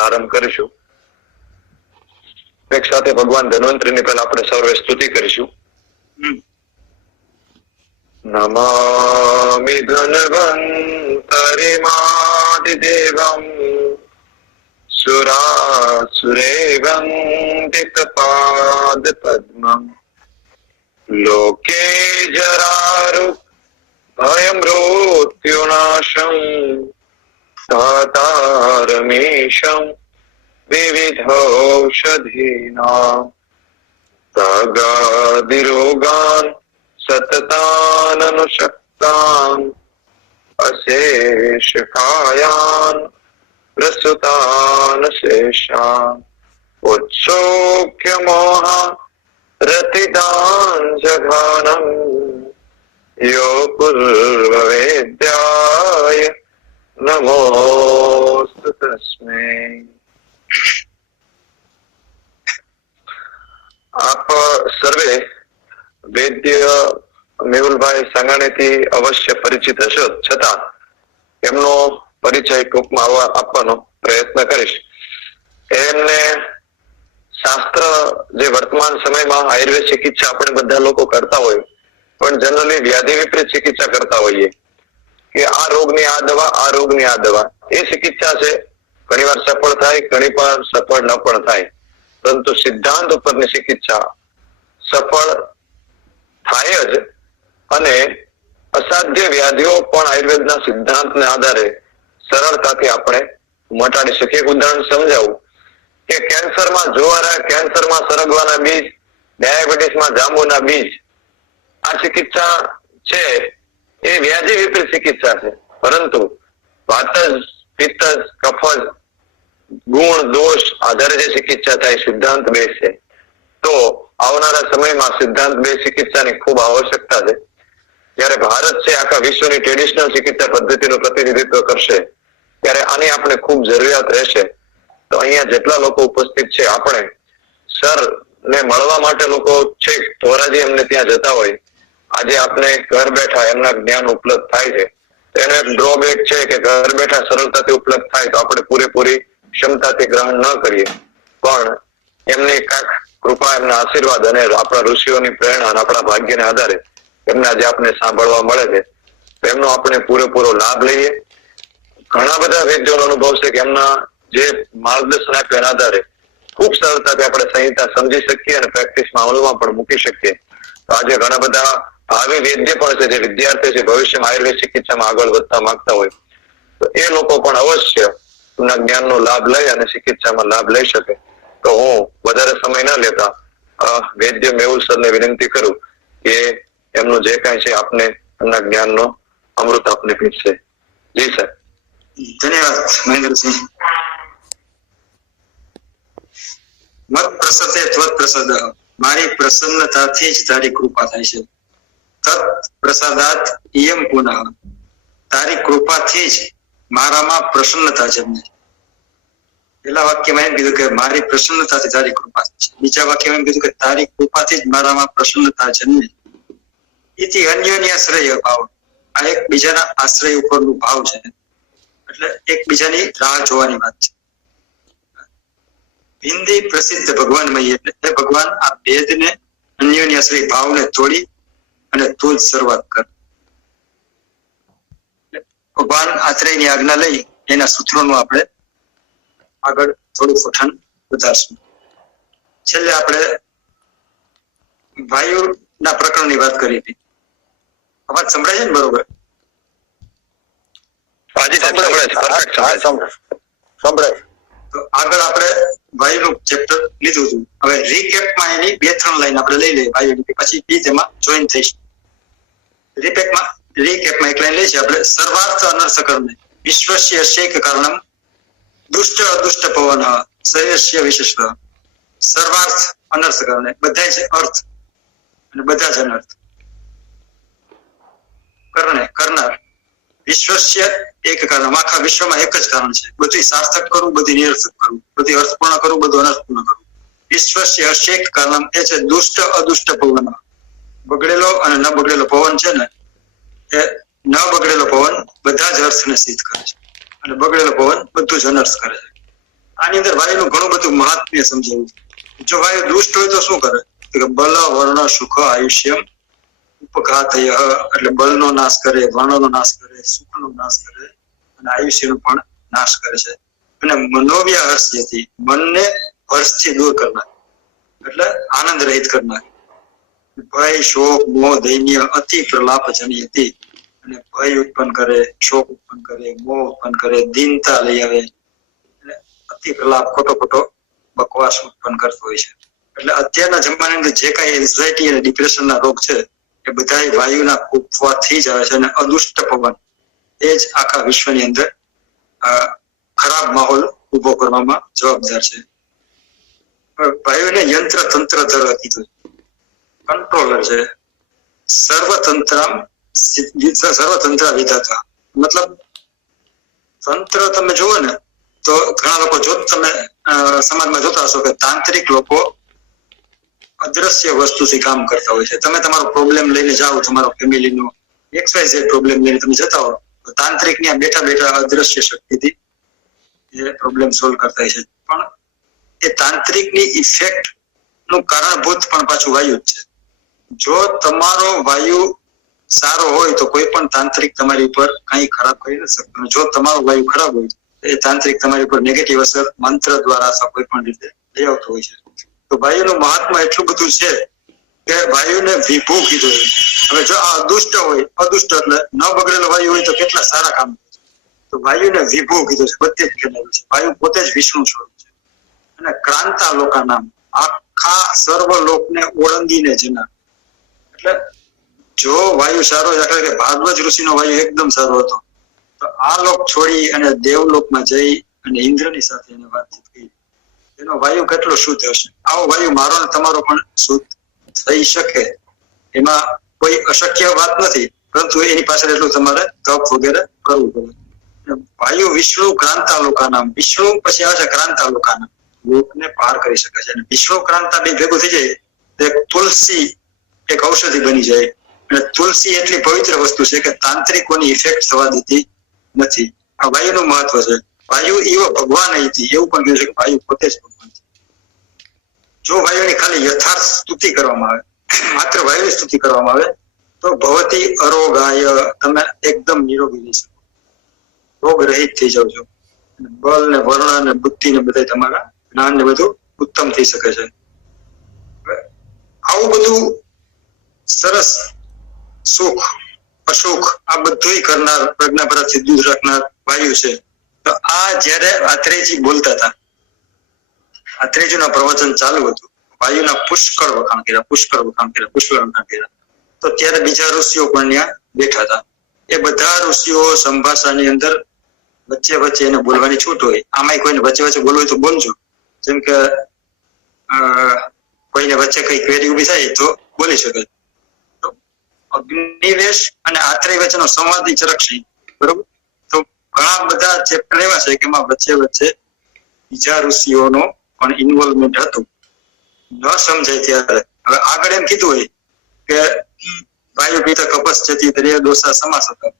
પ્રારંભ કરીશું. એક સાથે ભગવાન ધન્વંતરીની પહેલા આપણે સર્વે સ્તુતિ કરીશું. નમામિ ધન્વંતરિમાદિદેવં સુરાસુરેવં દિક્પાદ પદ્મં લોકે જરારુક ભયમૃત્યુનાશમ તાતારમેશમ વિવિધૌષધીનાં સગાદિરોગાન સતતાનનુશક્તાન અશેષ કાયાન પ્રસુતાન શેષાન ઉત્સોક્ય મોહા રતિદાન જઘાનમ યો પૂર્વવેદ્યાય નમોસ્તુ તસ્મૈ. આપ સર્વે વૈદ્ય મેહુલભાઈ સાંગાણીથી અવશ્ય પરિચિત હશો, છતાં એમનો પરિચય ટૂંકમાં આપવાનો પ્રયત્ન કરીશ. એમને શાસ્ત્ર જે વર્તમાન સમયમાં આયુર્વેદ ચિકિત્સા આપણે બધા લોકો કરતા હોય, પણ જનરલી વ્યાધિ વિપરીત ચિકિત્સા કરતા હોઈએ કે આ રોગની આ દવા, આ રોગની આ દવા. એ ચિકિત્સા છે, ઘણી વાર સફળ થાય, ઘણી વાર સફળ ન પણ થાય, પરંતુ સિદ્ધાંત ઉપરની ચિકિત્સા સફળ થાય જ. અને અસાધ્ય વ્યાધિઓ પણ આયુર્વેદના સિદ્ધાંતને આધારે સરળતાથી આપણે મટાડી શકીએ. ઉદાહરણ સમજાવું કે કેન્સરમાં જુવારા, કેન્સરમાં સરગવાના બીજ, ડાયાબિટીસમાં જાંબુના બીજ. આ ચિકિત્સા છે એ વ્યાધિ વિપરીત ચિકિત્સા છે, પરંતુ વાતજ, પિત્તજ, કફજ, ગુણ દોષ આધારે જે ચિકિત્સા થાય સિદ્ધાંત બેઝ છે. તો આવનારા સમયમાં સિદ્ધાંત બેઝ ચિકિત્સાની ખૂબ આવશ્યકતા છે. જ્યારે ભારત છે આખા વિશ્વની ટ્રેડિશનલ ચિકિત્સા પદ્ધતિનું પ્રતિનિધિત્વ કરશે, ત્યારે આની આપણે ખૂબ જરૂરિયાત રહેશે. તો અહીંયા જેટલા લોકો ઉપસ્થિત છે, આપણે સર ને મળવા માટે લોકો છે ધોરાજી એમને ત્યાં જતા હોય, આજે આપણે ઘર બેઠા એમના જ્ઞાન ઉપલબ્ધ થાય છે. એનો એક ડ્રોબેક છે કે ઘર બેઠા સરળતાથી ઉપલબ્ધ થાય તો આપણે પૂરેપૂરી ક્ષમતાથી ગ્રહણ ન કરીએ, પણ એમની કાંઈક કૃપા, એમના આશીર્વાદ અને આપણા ઋષિઓની પ્રેરણા અને આપણા ભાગ્યને આધારે એમના જે આપણે સાંભળવા મળે છે, એમનો આપણે પૂરેપૂરો લાભ લઈએ. ઘણા બધા વૈદ્યોનો અનુભવ છે કે એમના જે માર્ગદર્શન આપ્યા એના આધારે ખૂબ સરળતાથી આપણે સંહિતા સમજી શકીએ અને પ્રેક્ટિસમાં અમલમાં પણ મૂકી શકીએ. તો આજે ઘણા બધા ભાવિ વૈદ્ય પણ છે, જે વિદ્યાર્થી છે, ભવિષ્યમાં આયુર્વેદ ચિકિત્સામાં આગળ વધવા માંગતા હોય, તો એ લોકો પણ અવશ્ય એમના જ્ઞાનનો લાભ લઈ અને ચિકિત્સામાં લાભ લઈ શકે. તો હું વધારે સમય ન લેતા વૈદ્ય મેહુલ સરને વિનંતી કરું કે એમનું જે કાંઈ છે આપને એમના જ્ઞાનનો અમૃત આપને પીરસે. જી સર. ધન્યવાદ મહેન્દ્રસિંહ. મત પ્રસતે ત્વત પ્રસાદ, મારી પ્રસન્નતાથી જ તારી કૃપા થાય છે. તત પ્રસાદાત ઇયમ પુનઃ, તારી કૃપાથી જ મારામાં પ્રસન્નતા જન્મે. પેલા વાક્યમાં એમ કીધું કે મારી પ્રસન્નતાથી તારી કૃપા થાય છે. બીજા વાક્યમાં એમ કીધું કે તારી કૃપાથી જ મારામાં પ્રસન્નતા જન્મે. એથી અન્યોન્ય આશ્રય ભાવ, આ એકબીજાના આશ્રય ઉપરનું ભાવ છે, એટલે એકબીજાની રાહ જોવાની વાત છે. હિન્દી પ્રસિદ્ધ ભગવાનમય, એટલે ભગવાન આ ભેદને, અન્યોન્ય આશ્રય ભાવને તોડી અને તું જ શરૂઆત કર. ભગવાન આત્રેયની આજ્ઞા લઈ એના સૂત્રોનું આપણે આગળ થોડું પઠન વધારશું. છેલ્લે આપણે વાયુના પ્રકરણની વાત કરી હતી. અવાજ સંભળાય છે ને બરોબર? તો આગળ આપણે વાયુનું ચેપ્ટર લીધું હતું. હવે રીકેપમાં એની 2-3 લાઈન આપણે લઈ લઈએ વાયુની, પછી બી તેમાં જોઈન થઈશું. રીકેપમાં એક લાઈન લઈ છે આપણે. સર્વાર્થ અનર્થકર્મે વિશ્વસ્ય શેક કારણમ દુષ્ટ અદુષ્ટ પવન સર્વસ્ય વિશેષ. સર્વાર્થ અનર્થકર્મે, બધા જ અર્થ અને બધા જ અનર્થ કરનાર. વિશ્વસ્ય એક કારણ, આખા વિશ્વમાં એક જ કારણ છે. બધું સાર્થક કરવું, બધું નિરર્થક કરવું, બધું અર્થપૂર્ણ કરવું, બધું અનર્થપૂર્ણ કરવું. વિશ્વસ્ય અશેક કારણ એ છે દુષ્ટ અદુષ્ટ પવન. બગડેલો અને ન બગડેલો પવન છે ને, એ ન બગડેલો પવન બધા જ અર્થને સિદ્ધ કરે છે, અને બગડેલો પવન બધું જ અનર્થ કરે છે. આની અંદર વાયુનું ઘણું બધું મહાત્મ્ય સમજાવ્યું છે. જો વાયુ દુષ્ટ હોય તો શું કરે? તો કે બલ વર્ણ સુખ આયુષ્યમ ઉપઘાતય, એટલે બલનો નાશ કરે, વર્ણનો નાશ કરે, સુખનો નાશ કરે અને આયુષ્યનો પણ નાશ કરે છે. અને મનોવ્ય હર્ષયથી, મનને હર્ષથી દૂર કરનાર, એટલે આનંદ રહિત કરનાર. ભય, શોક, મોહ, દૈન્ય, અતિ પ્રલાપ જનયતિ, અને ભય ઉત્પન્ન કરે, શોક ઉત્પન્ન કરે, મોહ ઉત્પન્ન કરે, દીનતા લઈ આવે, અને અતિ પ્રલાપ, ખોટો ખોટો બકવાસ ઉત્પન્ન કરતો હોય છે. એટલે અત્યારના જમાનાની અંદર જે કાંઈ એન્ઝાયટી અને ડિપ્રેશનના રોગ છે એ બધા વાયુના કુફવાથી જ આવે છે. અને અદુષ્ટ પવન એ જ આખા વિશ્વની અંદર ખરાબ માહોલ ઉભો કરવામાં જવાબદાર છે. વાયુને યંત્ર તંત્ર ધર કીધું, કંટ્રોલર છે. સર્વતંત્ર વિધાતા, મતલબ તંત્ર તમે જુઓ ને તો ઘણા લોકો જો તમે સમાજમાં જોતા હશો કે તાંત્રિક લોકો અદ્રશ્ય વસ્તુથી કામ કરતા હોય છે. તમે તમારો પ્રોબ્લેમ લઈને જાઓ, તમારો ફેમિલીનો XYZ પ્રોબ્લેમ લઈને તમે જતા હો તો તાંત્રિક ને બેઠા બેઠા અદ્રશ્ય શક્તિથી એ પ્રોબ્લેમ સોલ્વ કરતા હોય છે. પણ એ તાંત્રિકની ઇફેક્ટ નું કારણભૂત પણ પાછું વાયુ જ છે. જો તમારો વાયુ સારો હોય તો કોઈ પણ તાંત્રિક તમારી ઉપર કઈ ખરાબ કરી નથી શકતું. જો તમારો વાયુ ખરાબ હોય તો એ તાંત્રિક તમારી ઉપર નેગેટિવ અસર મંત્ર દ્વારા અથવા કોઈ પણ રીતે લઈ આવતો હોય છે. તો વાયુનું મહાત્મા એટલું બધું છે કે વાયુને વિભુ કીધું. હવે જો આ અદુષ્ટ હોય, અદુષ્ટ એટલે ન બગડેલો વાયુ હોય તો કેટલા સારા કામ કરે. તો વાયુને વિભુ કીધું છે, બધે જ ખેલાયું છે. વાયુ પોતે જ વિષ્ણુ સ્વરૂપ છે. અને ક્રાંતા લોકા નામ, આખા સર્વ લોકને ઓળંગીને જનાર. એટલે જો વાયુ સારો, એટલે કે ભારદ્વાજ ઋષિનો વાયુ એકદમ સારો હતો તો આ લોક છોડી અને દેવલોકમાં જઈ અને ઇન્દ્રની સાથે એને વાતચીત કરી. એનો વાયુ કેટલો શુદ્ધ હશે. આવો વાયુ મારો ને તમારો પણ શુદ્ધ થઈ શકે, એમાં કોઈ અશક્ય વાત નથી. પરંતુ એની પાછળ એટલું તમારે તપ વગેરે કરવું પડે. વાયુ વિષ્ણુ ક્રાંતા લોકા નામ, વિષ્ણુ પછી આવે છે ક્રાંતા લોકા નામ, લોકને પાર કરી શકે છે. અને વિષ્ણુ ક્રાંતા બે ભેગું થઈ જાય તો એક તુલસી એક ઔષધિ બની જાય. અને તુલસી એટલી પવિત્ર વસ્તુ છે કે તાંત્રિકોની ઇફેક્ટ થવા દેતી નથી. આ વાયુનું મહત્વ છે. વાયુ એવો ભગવાન હતી, એવું પણ કહ્યું છે કે વાયુ પોતે જ ભગવાન છે. જો વાયુની ખાલી યથાર્થ સ્તુતિ કરવામાં આવે, માત્ર વાયુની સ્તુતિ કરવામાં આવે તો ભવતી અરોગાય, તમે એકદમ નિરોગી રહી શકો, રોગ રહિત થઈ જાવ છો. બળ ને વર્ણ ને બુદ્ધિ ને બધા તમારા જ્ઞાન ને બધું ઉત્તમ થઈ શકે છે. આવું બધું સરસ સુખ અસુખ આ બધું કરનાર, પ્રજ્ઞાપરાથી દૂર રાખનાર વાયુ છે. તો આ જયારે આત્રેયજી બોલતા હતા, આત્રેયજીનું પ્રવચન ચાલુ હતું, વાયુના પુષ્કળ વખાણ કર્યા, પુષ્કળ વખાણ કર્યા, પુષ્કળ વખાણ કર્યા. તો ત્યારે બીજા ઋષિઓ પણ ત્યાં બેઠા હતા. એ બધા ઋષિઓ સંભાષાની અંદર વચ્ચે વચ્ચે એને બોલવાની છૂટ હોય. આમાંય કોઈને વચ્ચે વચ્ચે બોલવું હોય તો બોલજો. જેમ કે કોઈને વચ્ચે કઈ ક્વેરી ઉભી થાય તો બોલી શકે. તો અગ્નિવેશ અને આત્રેય વચ્ચેનો સંવાદી ચરક્ષી, બરોબર. તો ઘણા બધા ચેપ્ટર એવા છે કે એમાં વચ્ચે વચ્ચે બીજા ઋષિઓનો પણ ઇન્વોલ્વમેન્ટ હતું. ન સમજાય ત્યારે હવે આગળ એમ કીધું હોય કે વાયુ પિત્ત કપસ જતી દરિયા દોષા સમાસ હતા.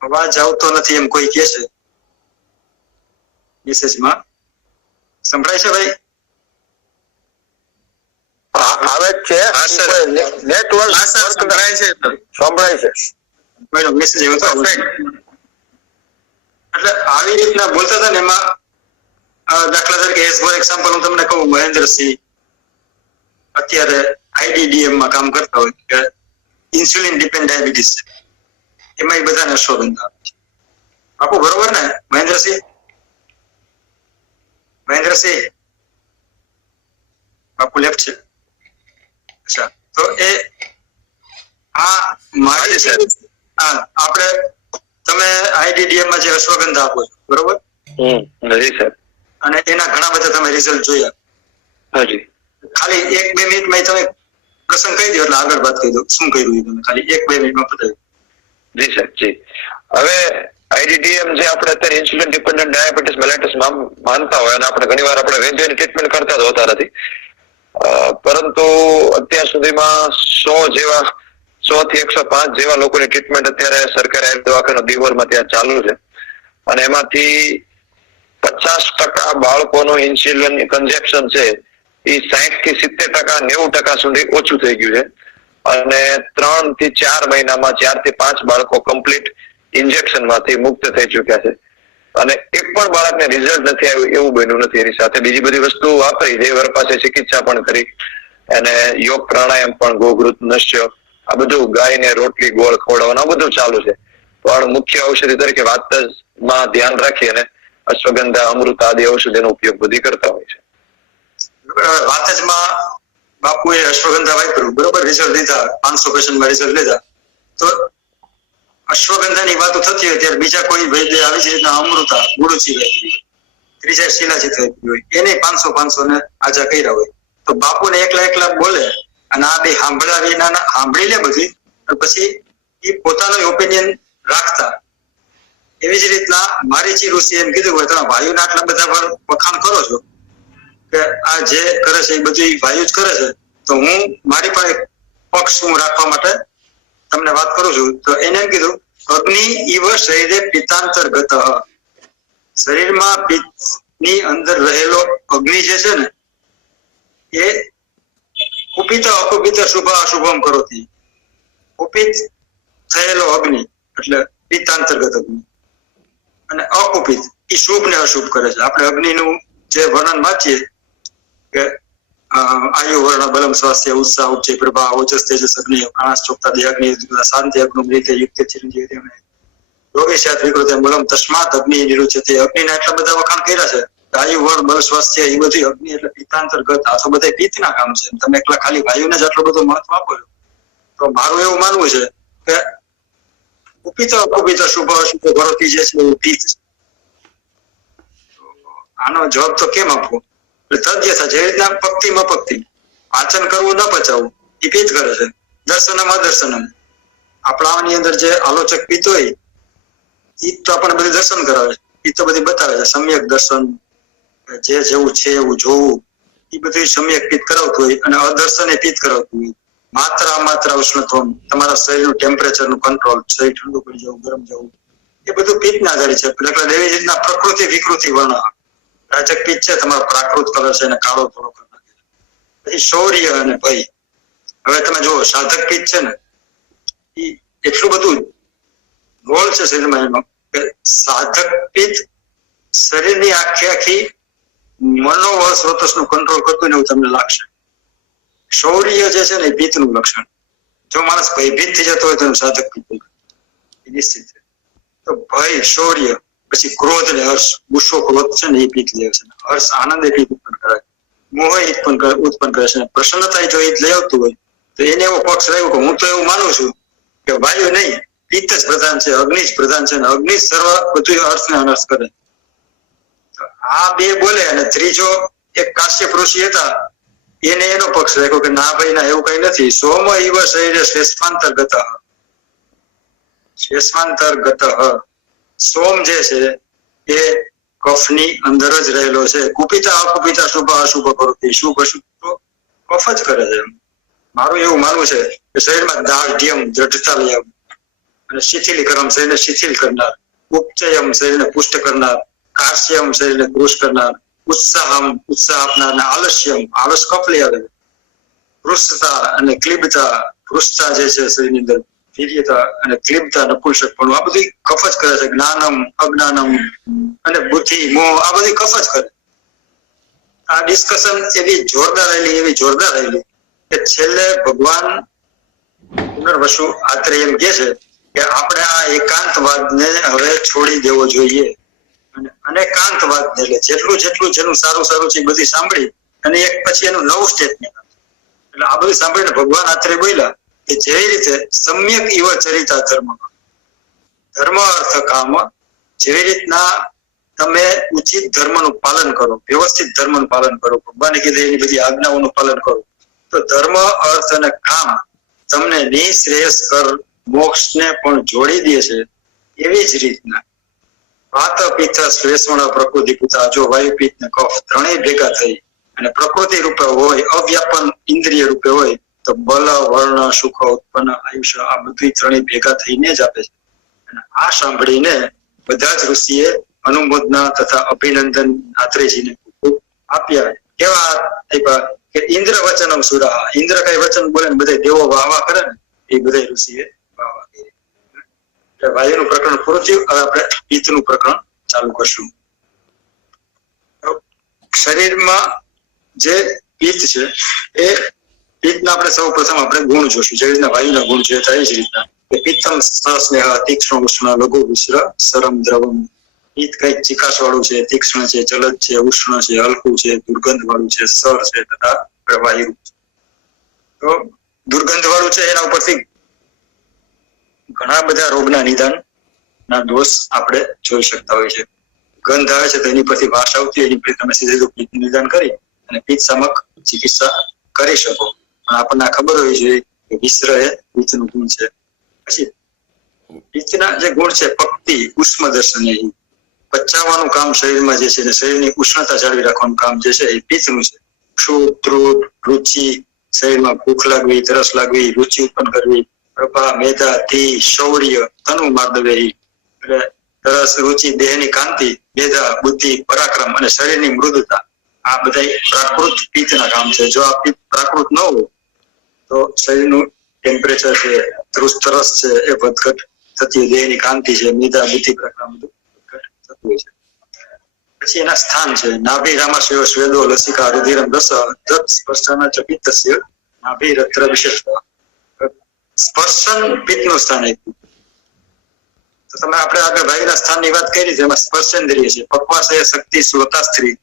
અવાજ આવતો નથી એમ કોઈ કહે છે મેસેજમાં. સંભળાય છે ભાઈ? આવે છે નેટવર્ક સંભળાય છે, સંભળાય છે. કોઈનો મેસેજ એવો હતો. એટલે આવી રીતના બોલતા હતા ને એમાં દાખલા તરીકે એઝ ફોર એક્ઝામ્પલ હું તમને કહું, મહેન્દ્રસિંહ અત્યારે IDDM માં કામ કરતા હોય કે ઇન્સ્યુલિન ડિપેન્ડ ડાયાબિટીસ છે, એમાં એ બધાને અશ્વગંધા આપે છે. બાપુ બરોબર ને મહેન્દ્રસિંહ? મહેન્દ્રસિંહ બાપુ લેફ્ટ છે. અચ્છા, તો એ આ મારી આપણે તમે IDDM માં જે અશ્વગંધા આપો છો, બરોબર? જી સર. અને એના ઘણા બધા તમે રિઝલ્ટ જોયા. હાજી. ખાલી 1-2 મિનિટમાં તમે પ્રસંગ કહી દો એટલે આગળ વાત કહી દો. શું કર્યું તમે ખાલી 1-2 મિનિટમાં પતાવી? જી સર, જી. હવે IDDM જે આપણે અત્યારે ઇન્સ્યુલિન ડિપેન્ડન્ટ ડાયાબિટીસ મેલાઇટિસ માનતા હોય અને આપણે ઘણીવાર આપણે વૈદ્યની ટ્રીટમેન્ટ કરતા જ હોતા નથી, પરંતુ અત્યાર સુધીમાં 100 થી 105 જેવા લોકોની ટ્રીટમેન્ટ અત્યારે સરકારી દવાખાના દીવરમાં ત્યાં ચાલુ છે. અને એમાંથી 50% બાળકોનું ઇન્સ્યુલિન કન્ઝેપ્શન છે એ 60 થી 70%, 90% સુધી ઓછું થઈ ગયું છે. અને 3 થી 4 મહિનામાં 4 થી 5 બાળકો કમ્પ્લીટ ઇન્જેક્શન માંથી મુક્ત થઈ ચુક્યા છે. અને એક પણ બાળકને રિઝલ્ટ નથી આવ્યું એવું બન્યું નથી. એની સાથે બીજી બધી વસ્તુઓ વાપરી, દેવર પાસે ચિકિત્સા પણ કરી, અને યોગ પ્રાણાયામ પણ, ગોઘૃત નશ્ય, આ બધું, ગાયને રોટલી ગોળ ખવડાવવાનું, આ બધું ચાલુ છે. પણ મુખ્ય ઔષધિ તરીકે વાતજમાં ધ્યાન રાખી અને અશ્વગંધા, અમૃત આદિ ઔષધિનો ઉપયોગ બધી કરતા હોય છે. વાતજમાં બાપુએ અશ્વગંધા વાપર્યું, બરોબર, રિઝલ્ટ લીધા, 500 પેશન્ટમાં રિઝલ્ટ લીધા. તો અશ્વગંધાની વાતો થતી હોય ત્યારે બીજા કોઈ વૈદ્ય આવી છે અમૃતા, ગુરુચી વાપરી, ત્રીજા શિલાજીત વાપરી હોય, એને 500 ને આજા કર્યા હોય. તો બાપુને એકલા બોલે અને આ બે સાંભળી લે બધી, પછી એ પોતાનો ઓપિનિયન રાખતા. એવી જ રીતના મારીચી ઋષિ એમ કીધું હોય, તમે વાયુના આટલા બધા વખાણ કરો છો કે આ જે કરે છે એ બધું વાયુ જ કરે છે, તો હું મારી પાસે પક્ષ હું રાખવા માટે તમને વાત કરું છું. તો એને એમ કીધું, અગ્નિ ઇવ શરીરે પિત્તાંતર્ગત, શરીરમાં પિત્તની અંદર રહેલો અગ્નિ જે છે ને એ કુપિત અકુપિત શુભ અશુભમ કરોતી. કુપિત થયેલો અગ્નિ એટલે પિત્તાંતર્ગત અગ્નિ, અને અકુપિત એ શુભ ને અશુભ કરે છે. આપણે અગ્નિનું જે વર્ણન વાંચીએ કે આયુ વર્ણ બલમ સ્વાસ્થ્ય ઉત્સાહ ઉચ્ચ પ્રભા ઓજસ તેજસ અગ્નિ પ્રાણસ ચોકતા દેહાગ્નિ શાંતિ અગ્નિ મૃતે યુક્ત ચિરંજીવી રોગેશાત વિકૃતે બલમ તસ્માત અગ્નિ નિરુચતે. અગ્નિના એટલા બધા વખાણ કર્યા છે. આયુ વર્ણ બલ સ્વાસ્થ્ય એ બધી અગ્નિ એટલે પિત્તાંતર્ગત, આ તો બધા પિત્તના કામ છે. તમે એકલા ખાલી વાયુને જ આટલું બધું મહત્વ આપો છો. તો મારું એવું માનવું છે કે કુપિત અકુપિત શુભ અશુભ ભરોથી જે છે એ પિત્ત છે. આનો જવાબ તો કેમ આપવો? તદ્યથા, જે રીતના પક્તિમ અપક્તિ, પાચન કરવું ન પચાવવું એ પિત્ત કરે છે. દર્શનમ અદર્શનમ, આપણાની અંદર જે આલોચક પિત્ત હોય એ તો આપણને બધું દર્શન કરાવે છે, એ તો બધી બતાવે છે. સમ્યક દર્શન, જે જેવું છે એવું જોવું, એ બધું સમ્યક પિત્ત કરાવતું હોય. અને અદર્શન એ પિત્ત કરાવતું હોય. માત્ર ઉષ્ણત્વમ, તમારા શરીરનું ટેમ્પરેચરનું કંટ્રોલ, શરીર ઠંડુ પડી જવું, ગરમ જવું, એ બધું પિત્તના આધારિત છે. એટલે એવી રીતના પ્રકૃતિ વિકૃતિ વર્ણ, રાજક પિત્ત છે, તમારો પ્રાકૃત કલર છે એને કાળો થોડો કરી નાખે. પછી શૌર્ય અને ભય. હવે તમે જુઓ, સાધક પિત્ત છે ને એ એટલું બધું રોલ છે શરીરમાં એનો કે સાધક પિત્ત શરીરની આખી મનોવળ સ્રોતસનું કંટ્રોલ કરતું ને એવું તમને લાગશે. શૌર્ય જે છે ને એ પિત્તનું લક્ષણ. જો માણસ ભયભીત થઈ જતો હોય તો સાધક પિત્ત નિશ્ચિત છે. તો ભય, શૌર્ય, પછી ક્રોધ ને હર્ષ, ગુસ્સો ક્રોધ છે ને એ પિત્ત લે છે. હર્ષ આનંદ એ પિત્ત ઉત્પન્ન કરે, મોહ ઉત્પન્ન કરે છે. પ્રસન્નતા જો એ લઈ આવતું હોય તો એને એવો પક્ષ રહ્યો કે હું તો એવું માનું છું કે વાયુ નહીં, પિત્ત જ પ્રધાન છે, અગ્નિ જ પ્રધાન છે, અને અગ્નિ સર્વ બધું અર્થ ને અનર્થ કરે. આ બે બોલે, અને ત્રીજો એક કાશ્યપ ઋષિ હતા એને એનો પક્ષ રાખ્યો કે ના ભાઈ ના, એવું કઈ નથી. સોમ ઇવ શરીરે શ્રેષ્ઠાંતર્ગત, શ્રેષ્ઠાંતર્ગત, સોમ જે છે એ કફની અંદર જ રહેલો છે. કુપિતા અકુપિતા શુભ અશુભ કરોતી, શુભ અશુભ તો કફ જ કરે છે. મારું એવું માનવું છે કે શરીરમાં દાઢ્યમ, દ્રઢતા લઈ આવું, અને શિથિલીકરમ, શરીરને શિથિલ કરનાર, ઉપચયમ, શરીરને પુષ્ટ કરનાર, કાશ્યમ, શરીરને કૃશ કરનાર, ઉત્સાહમ, ઉત્સાહ આપનાર, અને આલસ્યમ, આલસ કફ લઈ આવે, પૃષ્ઠતા અને ક્લિબતા, પૃષ્ઠતા જે છે શરીરની અંદર, વીર્યતા અને ક્લિબતા, નપુંસકપણું, આ બધી કફ જ કરે છે. જ્ઞાનમ, અજ્ઞાનમ અને બુદ્ધિ, મોહ, આ બધી કફ જ કરે. આ ડિસ્કશન એવી જોરદાર રહેલી કે છેલ્લે ભગવાન પુનર્વસુ આત્રેય એમ કે છે કે આપણે આ એકાંતવાદને હવે છોડી દેવો જોઈએ, અને અનેકાંતવાદને, એટલે જેટલું જેનું સારું છે એ બધી સાંભળી અને એક પછી એનું નવું સ્ટેટમેન્ટ. એટલે આ બધું સાંભળીને ભગવાન આત્રેય બોલ્યા કે જે રીતે સમ્યક ઇવ ચરિતા ધર્મ અર્થ કામ, જેવી રીતના તમે ઉચિત ધર્મનું પાલન કરો, વ્યવસ્થિત ધર્મનું પાલન કરો, ભગવાને કીધે એની બધી આજ્ઞાઓનું પાલન કરો, તો ધર્મ અર્થ અને કામ તમને નિશ્રેયસ્કર મોક્ષને પણ જોડી દે છે. એવી જ રીતના વાત પિત્ત શ્લેષણ પ્રકૃતિ પિતા, જો વાયુ પિત્ત ને કફ ત્રણેય ભેગા થઈ અને પ્રકૃતિ રૂપે હોય, અવ્યાપન ઇન્દ્રિય રૂપે હોય, તો બલ, વર્ણ, સુખ, ઉત્પન્ન, આયુષ્ય, આ બધું ત્રણેય ભેગા થઈને જ આપે છે. અને આ સાંભળીને બધા જ ઋષિએ અનુમોદના તથા અભિનંદન આત્રેયજીને ખૂબ આપ્યા. કેવા આપ્યા કે ઇન્દ્ર વચનમ સુરા, ઇન્દ્ર કઈ વચન બોલે ને બધા દેવો વાહવા કરે ને એ બધા ઋષિએ વાહવા કરી. એટલે વાયુનું પ્રકરણ પૂરું થયું. હવે આપણે પિત્તનું પ્રકરણ ચાલુ કરશું. શરીરમાં જે પિત્ત છે એ પિત્તના આપણે સૌ પ્રથમ આપણે ગુણ જોશું. જેવી રીતના વાયુના ગુણ છે એ જ રીતના પિત્તમ સ્નેહ તીક્ષ્ણ ઉષ્ણ લઘુ વિશ્ર સરમ દ્રવમ. પિત્ત કઈક ચિકાસ વાળું છે, તીક્ષ્ણ છે, જલદ છે, ઉષ્ણ છે, હલકું છે, દુર્ગંધ વાળું છે, સર છે તથા પ્રવાહી. તો દુર્ગંધ વાળું છે એના ઉપરથી ઘણા બધા રોગના નિદાન ના દોષ આપણે જોઈ શકતા હોય છે. ગંધ આવે છે તો એની પરથી વાસ આવતી, એની પરથી તમે સીધું પિત્તનું નિદાન કરી અને પિત્ત સામક ચિકિત્સા કરી શકો. પણ આપણને ખબર હોવી જોઈએ કે વિશ્ર એ પિત્તનું ગુણ છે. પછી પિત્તના જે ગુણ છે પક્તિ ઉષ્મ દર્શન, પચાવવાનું કામ શરીરમાં જે છે ને શરીરની ઉષ્ણતા જાળવી રાખવાનું કામ જે છે એ પિત્તનું છે. ક્ષુધ, ક્રોધ, રુચિ, શરીરમાં ભૂખ લાગવી, તરસ લાગવી, રુચિ ઉત્પન્ન કરવી, પ્રભા, મેધા, ધી, શૌર્ય, તનુ માર્દવેહી એટલે તરસ, રુચિ, દેહની કાંતિ, મેધા, બુદ્ધિ, પરાક્રમ અને શરીરની મૃદુતા, આ બધા પ્રાકૃત પિત્તના કામ છે. જો આ પિત્ત પ્રાકૃત ન હોય તો શરીરનું ટેમ્પરેચર છે, તરસ છે એ વધઘટ થતી હોય, દેહની કાંતિ છે, મેધા, બુદ્ધિ, પરાક્રમ બધું વધઘટ થતું હોય છે. પછી એના સ્થાન છે નાભિ રામાશયો સ્વેદો લસિકા રુધિરમ રસ તત સ્પર્શના ચ પિત્તસ્ય નાભિ રત્ર વિશેષતા. સ્પર્શન પિત્તનું સ્થાન આપ્યું. તો તમે આપણે આગળ વાયુના સ્થાનની વાત કરી છે, એમાં સ્પર્શેન્દ્રિય છે. પક્વાશય શક્તિ શ્રોતા સ્ત્રી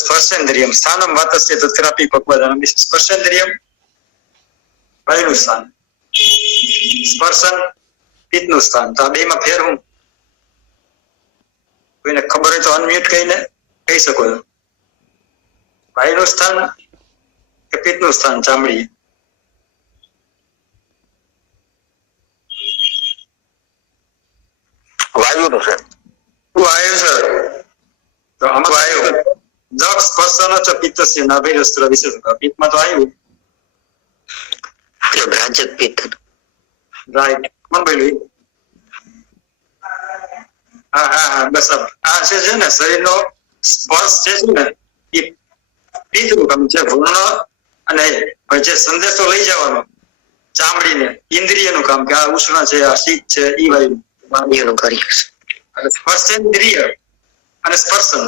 સ્પર્શેન્દ્રિયમ સ્થાનમ વાતસ્ય તત્રાપી પક્વાદાનમ. સ્પર્શેન્દ્રિયમ વાયુનું સ્થાન, સ્પર્શન પિત્તનું સ્થાન. તો આ બેમાં ફેર હું કોઈને ખબર હોય તો અનમ્યુટ કહીને કહી શકો છો. વાયુનું સ્થાન કે પિત્તનું સ્થાન ચામડી? વાયુનું છે. વાયુ છે. તો આમાં વાયુ દક્ષ સ્પર્શનો ચ પિત્તસ્ય નાભિરસ્ત્ર વિશેષ. પિત્તમાં તો આવ્યું રાજક પિત્ત. રાઈટ. કોણ બોલ્યું? હા હા હા બસ આ છે ને શરીરનો સ્પર્શ છે ને એ પિત્તનું કામ છે. વર્ણ અને જે સંદેશો લઈ જવાનો ચામડીને ઇન્દ્રિયનું કામ કે આ ઉષ્ણ છે, આ શીત છે, એ વાયુનું કરી સ્પર્શેન્દ્રિય અને સ્પર્શન.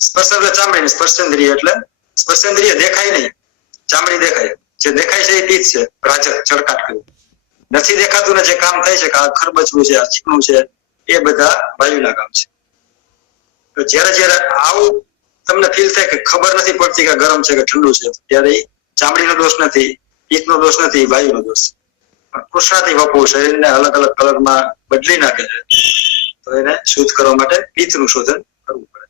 સ્પર્શન એટલે ચામડી, સ્પર્શેન્દ્રિય એટલે સ્પર્શેન્દ્રિય દેખાય નહીં, ચામડી દેખાય. જે દેખાય છે એ પિત્ત છે, રાજક ચળકાટ કર્યું. નથી દેખાતું ને જે કામ થાય છે કે આ ખરબચવું છે, આ ચીકણું છે, એ બધા વાયુના કામ છે. તો જયારે જયારે આવું તમને ફીલ થાય કે ખબર નથી પડતી કે ગરમ છે કે ઠંડુ છે, ત્યારે ચામડીનો દોષ નથી, પિત્તનો દોષ નથી, વાયુનો દોષ છે. પણ કૃષ્ણાથી વપુ શરીરને અલગ અલગ કલરમાં બદલી નાખે છે, તો એને શુદ્ધ કરવા માટે પિત્તનું શોધન કરવું પડે.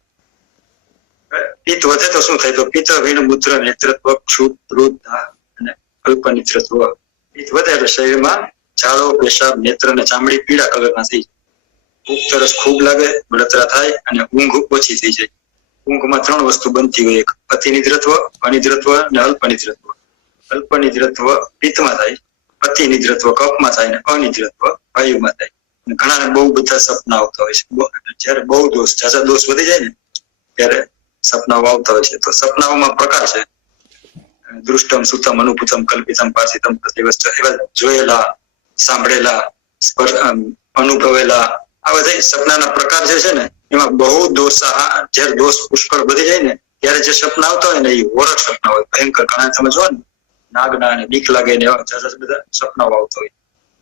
પિત્ત વધે તો શું થાય? તો પિત્ત વિણ મૂત્ર નેત્રત્વ ક્ષુધ વૃદ્ધા અને અલ્પનિત્રત્વ. પિત્ત વધે એટલે શરીરમાં ઝાડો, પેશાબ, નેત્ર અને ચામડી પીળા કલરના થઈ જાય. ભૂખ તરસ ખૂબ લાગે, બળતરા થાય અને ઊંઘ ઓછી થઈ જાય. ઊંઘમાં 3 વસ્તુ બનતી હોય: એક અતિનિદ્રત્વ, અનિદ્રત્વ અને અલ્પનિદ્રત્વ. અલ્પનિદ્રત્વ પિત્તમાં થાય, અતિનિદ્રત્વ કફમાં થાય અને અનિદ્રત્વ વાયુમાં થાય. ઘણાને બહુ બધા સપના આવતા હોય છે. જયારે બહુ દોષ, ઝાઝા દોષ વધી જાય ને ત્યારે સપનાઓ આવતા હોય છે. તો સપનાઓમાં પ્રકાર છે દૃષ્ટમ, સુતમ, અનુભૂતમ, કલ્પિતમ, પાર્થિતમ, પ્રતિવસ્ત. એવા જોયેલા, સાંભળેલા, અનુભવેલા આ બધા સપનાના પ્રકાર જે છે ને એમાં બહુ દોષ, જયારે દોષ પુષ્કળ વધી જાય ને ત્યારે જે સપના આવતા હોય ને એ હોરર સપના હોય, ભયંકર. ઘણા તમે જો ને નાગના ને બીક લાગે ને એવા ઝાઝા બધા સપનાઓ આવતા હોય.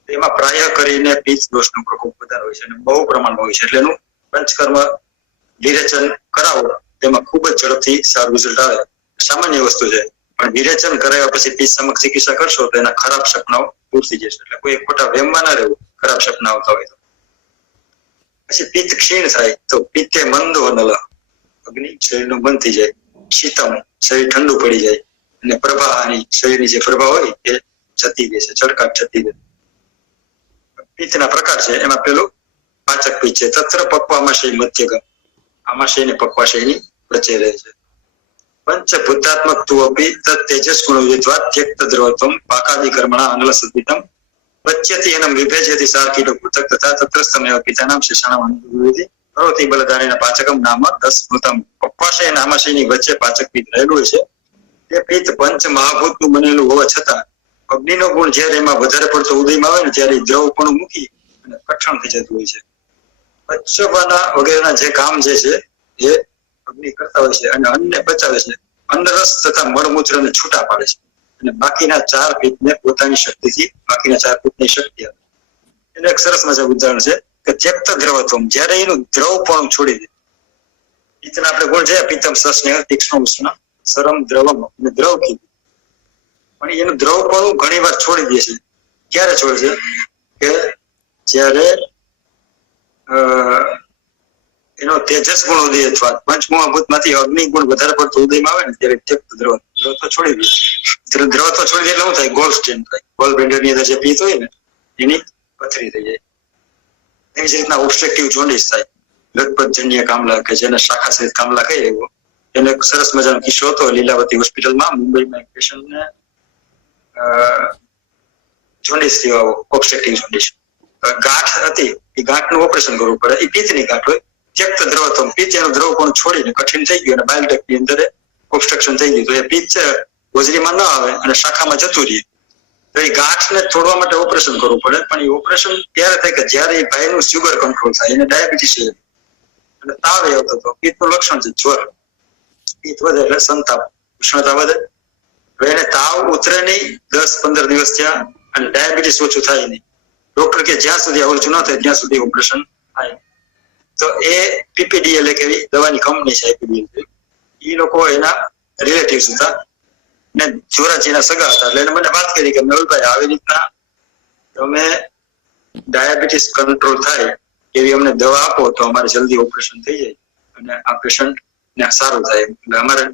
એમાં પ્રાય કરીને પિત્ત દોષનો પ્રકોપ વધારે હોય છે અને બહુ પ્રમાણમાં હોય છે. એટલે એનું પંચકર્મ વિરેચન કરાવો તેમાં ખૂબ જ ઝડપથી સારું રિઝલ્ટ આવે. સામાન્ય વસ્તુ છે, પણ વિરેચન કરાવ્યા પછી પિત્ત સમક્ષ ચિકિત્સા કરશો તો એના ખરાબ સપનાઓ દૂર થઈ જશે. એટલે કોઈ ખોટા વેમમાં ના રહેવું ખરાબ સપના આવતા હોય તો. પછી પિત્ત ક્ષીણ થાય તો પિત્તે મંદો નલ, અગ્નિ શરીરનું બંધ થઈ જાય. શીતમ શરીર ઠંડુ પડી જાય અને પ્રભાની શરીરની જે પ્રભા હોય એ જતી રહેશે, ચળકાટ જતી રહે. પિત્તના પ્રકાર છે એમાં પેલું પાચક પિત્ત છે. તત્ર પક્વામાશય મધ્યગમ, આમાશય ને પક્વાશયની વચ્ચે રહે છે. પંચભૂતાત્મક તુ અપી તત તેજસ ગુણ વિદ્વા ત્યક્ત દ્રવત્વમ પાકાદિ કર્મણા અનલ સદ્વિતમ પચ્યતિ એનમ વિભેજયતિ સાર કીટો પૃથક તથા તત્રસ્તમેવ પિતાનામ શેષાણામ અનુભવેતિ કરોતિ બલધારીના પાચકમ નામ 10 ભૂતમ પપ્પાશય અને આમાશયની વચ્ચે પાચક પિત્ત રહેલું છે. તે પિત્ત પંચ મહાભૂતનું બનેલું હોવા છતાં અગ્નિનો ગુણ જ્યારે એમાં વધારે પડતો ઉદયમાં આવે ને ત્યારે દ્રવ પણ મૂકી અને કઠણ થઈ જતું હોય છે. પચવાના વગેરેના જે કામ જે છે એ અગ્નિ કરતા હોય છે અને અન્નને પચાવે છે. અન્નરસ તથા મળમૂત્રને છૂટા પાડે છે અને બાકીના 4 પિત્તને પોતાની શક્તિથી બાકીના 4 પિત્તની શક્તિ આપે. એનું એક સરસ મજાનું ઉદાહરણ છે કે ત્યક્ત દ્રવત્વમ, જ્યારે એનું દ્રવ પણ છોડી દે. પિત્તના આપણે ગુણ છે પિત્તમ સસ્નેહ તીક્ષ્ણ ઉષ્ણ સરમ દ્રવમ અને દ્રવ કીધું, પણ એનું દ્રવ પણ ઘણી વાર છોડી દે છે. ક્યારે છોડે છે? કે જ્યારે એનો તેજસ ગુણ ઉદય અથવા પંચમહાભૂતમાંથી અગ્નિ ગુણ વધારે પડતો ઉદયમાં આવે ને ત્યારે ત્યક્ત દ્રવ તો છોડી દે. દ્રવ તો છોડી દે એટલે શું થાય? ગોલ સ્ટેન થાય. ગોલ બ્લેડરની અંદર જે પિત્ત હોય ને એની પથરી થઈ જાય. એવી જ રીતના ઓબ્સ્ટ્રક્ટિવ જોન્ડિસ થાય. લખપતજન્ય કામલા કે જેને શાખા સહિત કામલા કહી એવો, એને એક સરસ મજાનો કિસ્સો હતો લીલાવતી હોસ્પિટલમાં મુંબઈમાં એક પેશન્ટને જોન્ડિસ થયો, ઓબ્સ્ટ્રક્ટિવ જોન્ડિસ. ગાંઠ હતી, એ ગાંઠનું ઓપરેશન કરવું પડે. એ પિત્તની ગાંઠ હોય. ત્યક્ત દ્રવત્વમ, પિત્ત એનું દ્રવ પણ છોડીને કઠિન થઈ ગયું અને બાઇલ ડક્ટની અંદર ઓબ્સ્ટ્રક્શન થઈ ગયું. તો એ પિત્ત છે હોજરીમાં ન આવે અને શાખામાં જતું રહે. તો એ ગાંઠને તોડવા માટે ઓપરેશન કરવું પડે. પણ એ ઓપરેશન ત્યારે થાય કે જ્યારે એ ભાઈનું શુગર કંટ્રોલ થાય, એને ડાયાબિટીસ છે અને તાવ આવતો હતો. પિત્તનું લક્ષણ છે જ્વર. પિત્ત વધે એટલે સંતાપ, ઉષ્ણતા વધે. એને તાવ ઉતરે નહીં 10-15 દિવસ થયા અને ડાયાબિટીસ ઓછું થાય નહીં. ડોક્ટર કે જ્યાં સુધી ઓછું ન થાય ત્યાં સુધી ઓપરેશન થાય. તો એ પીપીડીએલ એક એવી દવાની કંપની છે પીપીડીએલ, એ લોકો એના રિલેટિવ્સ હતા ને જોરાજીના સગા હતા. એટલે એને મને વાત કરી કે મેહુલભાઈ આવી રીતના તમે ડાયાબિટીસ કંટ્રોલ થાય એવી અમને દવા આપો તો અમારે જલ્દી ઓપરેશન થઈ જાય અને આ પેશન્ટ ને સારું થાય. એટલે અમારે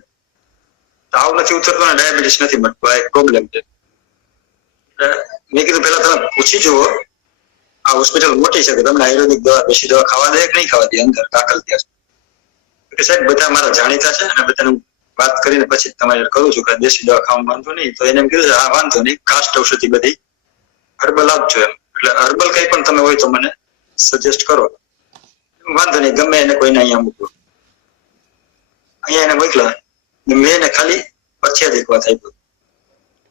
તાવ નથી ઉતરતો અને ડાયાબિટીસ નથી મળતો, આ એક પ્રોબ્લેમ છે. મેં કીધું પેલા તમે પૂછી જુઓ, આ હોસ્પિટલ મોટી છે કે તમને આયુર્વેદિક દવા દેશી દવા ખાવા દે કે નહીં ખાવા દે અંદર દાખલ થયા છે? સાહેબ બધા મારા જાણીતા છે અને બધાને વાત કરીને પછી તમારે કરું છું કે દેશી દવા ખાવા વાંધો નહીં. તો એને એમ કીધું હા વાંધો નહીં, કાસ્ટ ઔષધિ બધી હર્બલ આપજો એમ. એટલે હર્બલ કઈ પણ તમે હોય તો મને સજેસ્ટ કરો. વાંધો નહીં, ગમે એને કોઈને અહીંયા મૂકવો. અહીંયા એને મોકલા. મેં એને ખાલી પથ્યાદિક વાત આપ્યું.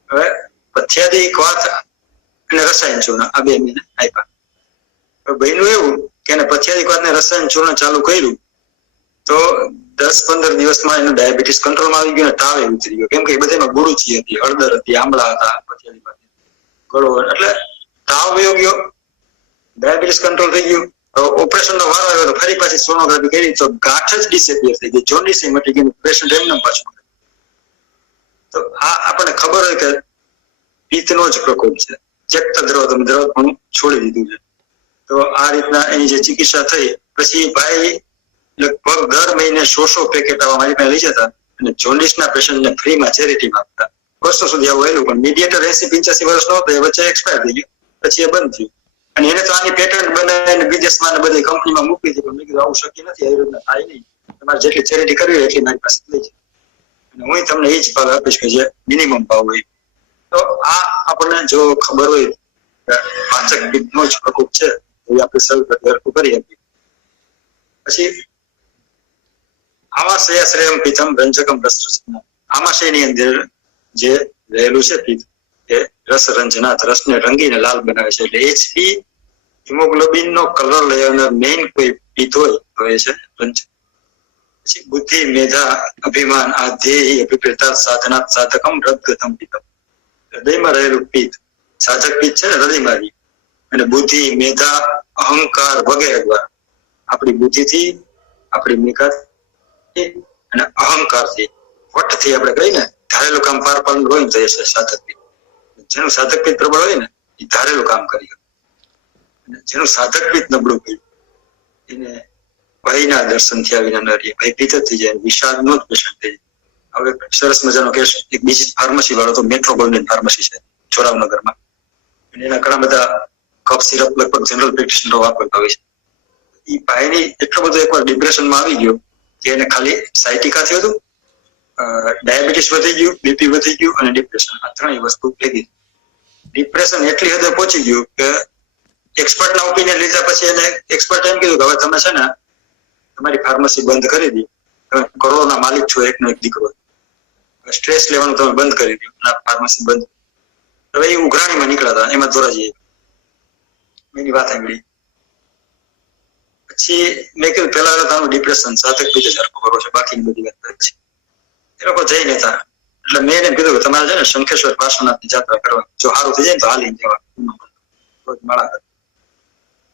હવે પથ્યાદિક વાત અને રસાયણ ચૂર્ણ આ બે મેં આપ્યા. બન્યું એવું કે એને પથ્યાદિક વાત ને રસાયણ ચૂર્ણ ચાલુ કર્યું તો 10-15 દિવસમાં એનું ડાયાબિટીસ કંટ્રોલમાં આવી ગયું ને તાવે ઉતરી ગયો. કેમ કે એ બધામાં ગુરુચી હતી, હળદર હતી, આમળા હતા, પથ્યાદિક ગળો, એટલે તાવ વયો ગયો, ડાયાબિટીસ કંટ્રોલ થઈ ગયું. ઓપરેશન નો વારો આવ્યો તો ફરી પાછી સોનોગ્રાફી કરી તો ગાંઠ જ ડિસેપિયર થઈ ગઈ, જોન્ડિસ મટી ગયું, પેશન્ટ એમને પાછું. તો આ આપણને ખબર હોય કે પિત્તનો જ પ્રકોપ છે. ત્યક્ત દ્રવત્વમ, દ્રવ પણ છોડી દીધું છે. તો આ રીતના એની જે ચિકિત્સા થઈ પછી ભાઈ લગભગ દર મહિને 100 પેકેટ આવા મારી પાસે લઈ જતા અને જોન્ડિસના પેશન્ટને ફ્રીમાં ચેરિટીમાં આપતા. વર્ષો સુધી આવું આવેલું, પણ મીડિયેટર 80-85 વર્ષનો હતો, એ વચ્ચે એક્સપાયર થઈ ગયું, પછી એ બંધ થયું. અને એને તો આની પેટન્ટ બનાવીને વિદેશમાં બધી કંપનીમાં મૂકી હતી, પણ મેં કીધું આવું શક્ય નથી, આયુર્વેદમાં થાય નહીં. તમારે જેટલી ચેરિટી કરવી હોય એટલી મારી પાસે લઈ જાય અને હું તમને એ જ ભાવ આપીશ કે જે મિનિમમ ભાવ હોય. તો આ આપણને જો ખબર હોય કે પાચક પિત્તનો જ પ્રકોપ છે તો એ આપણે સૌ હરખું કરી આપીએ. પછી આમાશયશ્રેયમ પિત્તમ રંજકમ રસરસમ, આમાશયની અંદર જે રહેલું છે પિત્ત એ રસ રંજનાથ, રસને રંગીને લાલ બનાવે છે. એટલે HP હિમોગ્લોબિન નો કલર લેવાના મેઇન કોઈ પિત્ત હોય તો એ છે રંજક. પછી બુદ્ધિ, મેધા, અભિમાન આ ધ્યેય અભિપ્રેતા સાધના સાધકમ રદ્ગતમ પિત્તમ, હૃદયમાં રહેલું પિત્ત સાધક પિત્ત છે ને હૃદયમાં, અને બુદ્ધિ, મેધા, અહંકાર વગેરે દ્વારા આપણી બુદ્ધિથી, આપણી મિકાથી અને અહંકારથી, વટથી આપણે કહીને ધારેલું કામ પાર પાડવું હોય ને તો એ છે સાધક પિત્ત. જેનું સાધક પિત્ત પ્રબળ હોય ને એ ધારેલું કામ કરી શકે. જેનું સાધક પિત્ત નબળું હોય એને ભયના દર્શનથી આવીને ન રહે, ભય પિત્ત થઈ જાય, વિષાદનો જ પેશન્ટ થઈ જાય. હવે સરસ મજાનો કેસ, એક બીજી ફાર્મસી વાળો તો મેટ્રોગોલ્ડન ફાર્મસી છે છોરાવનગરમાં, એના ઘણા બધા કફ સિરપ લગભગ જનરલ પ્રેક્ટિશનરો વાપરતા હોય છે. એ ભાઈની એટલો બધો એકવાર ડિપ્રેશનમાં આવી ગયો કે એને ખાલી સાયટિકા થયું હતું, ડાયાબિટીસ વધી ગયું, બીપી વધી ગયું અને ડિપ્રેશન, આ ત્રણેય વસ્તુ ભેગી. ડિપ્રેશન એટલી હદે પહોંચી ગયું કે એક્સપર્ટના ઓપિનિયન લીધા પછી એને એક્સપર્ટ એમ કીધું કે હવે તમે છે ને તમારી ફાર્મસી બંધ કરી દી, તમે કરોડોના માલિક છો, એકનો એક દીકરો, સ્ટ્રેસ લેવાનું તમે બંધ કરી દો, ફાર્મસી બંધ. હવે એ ઉઘરાણીમાં નીકળ્યા હતા, એમાં ધોરાજી એની વાત સાંભળી. પછી મેં કીધું પેલા તારું ડિપ્રેશન સાધક રીતે જ હરકો કરો છે, બાકીની બધી વાત છે. એ લોકો જઈ નતા, એટલે મેં એને કીધું કે તમારે છે ને શંખેશ્વર પાર્શ્વનાથની જાત્રા કરવા, જો સારું થઈ જાય ને તો હાલી જવા માળા.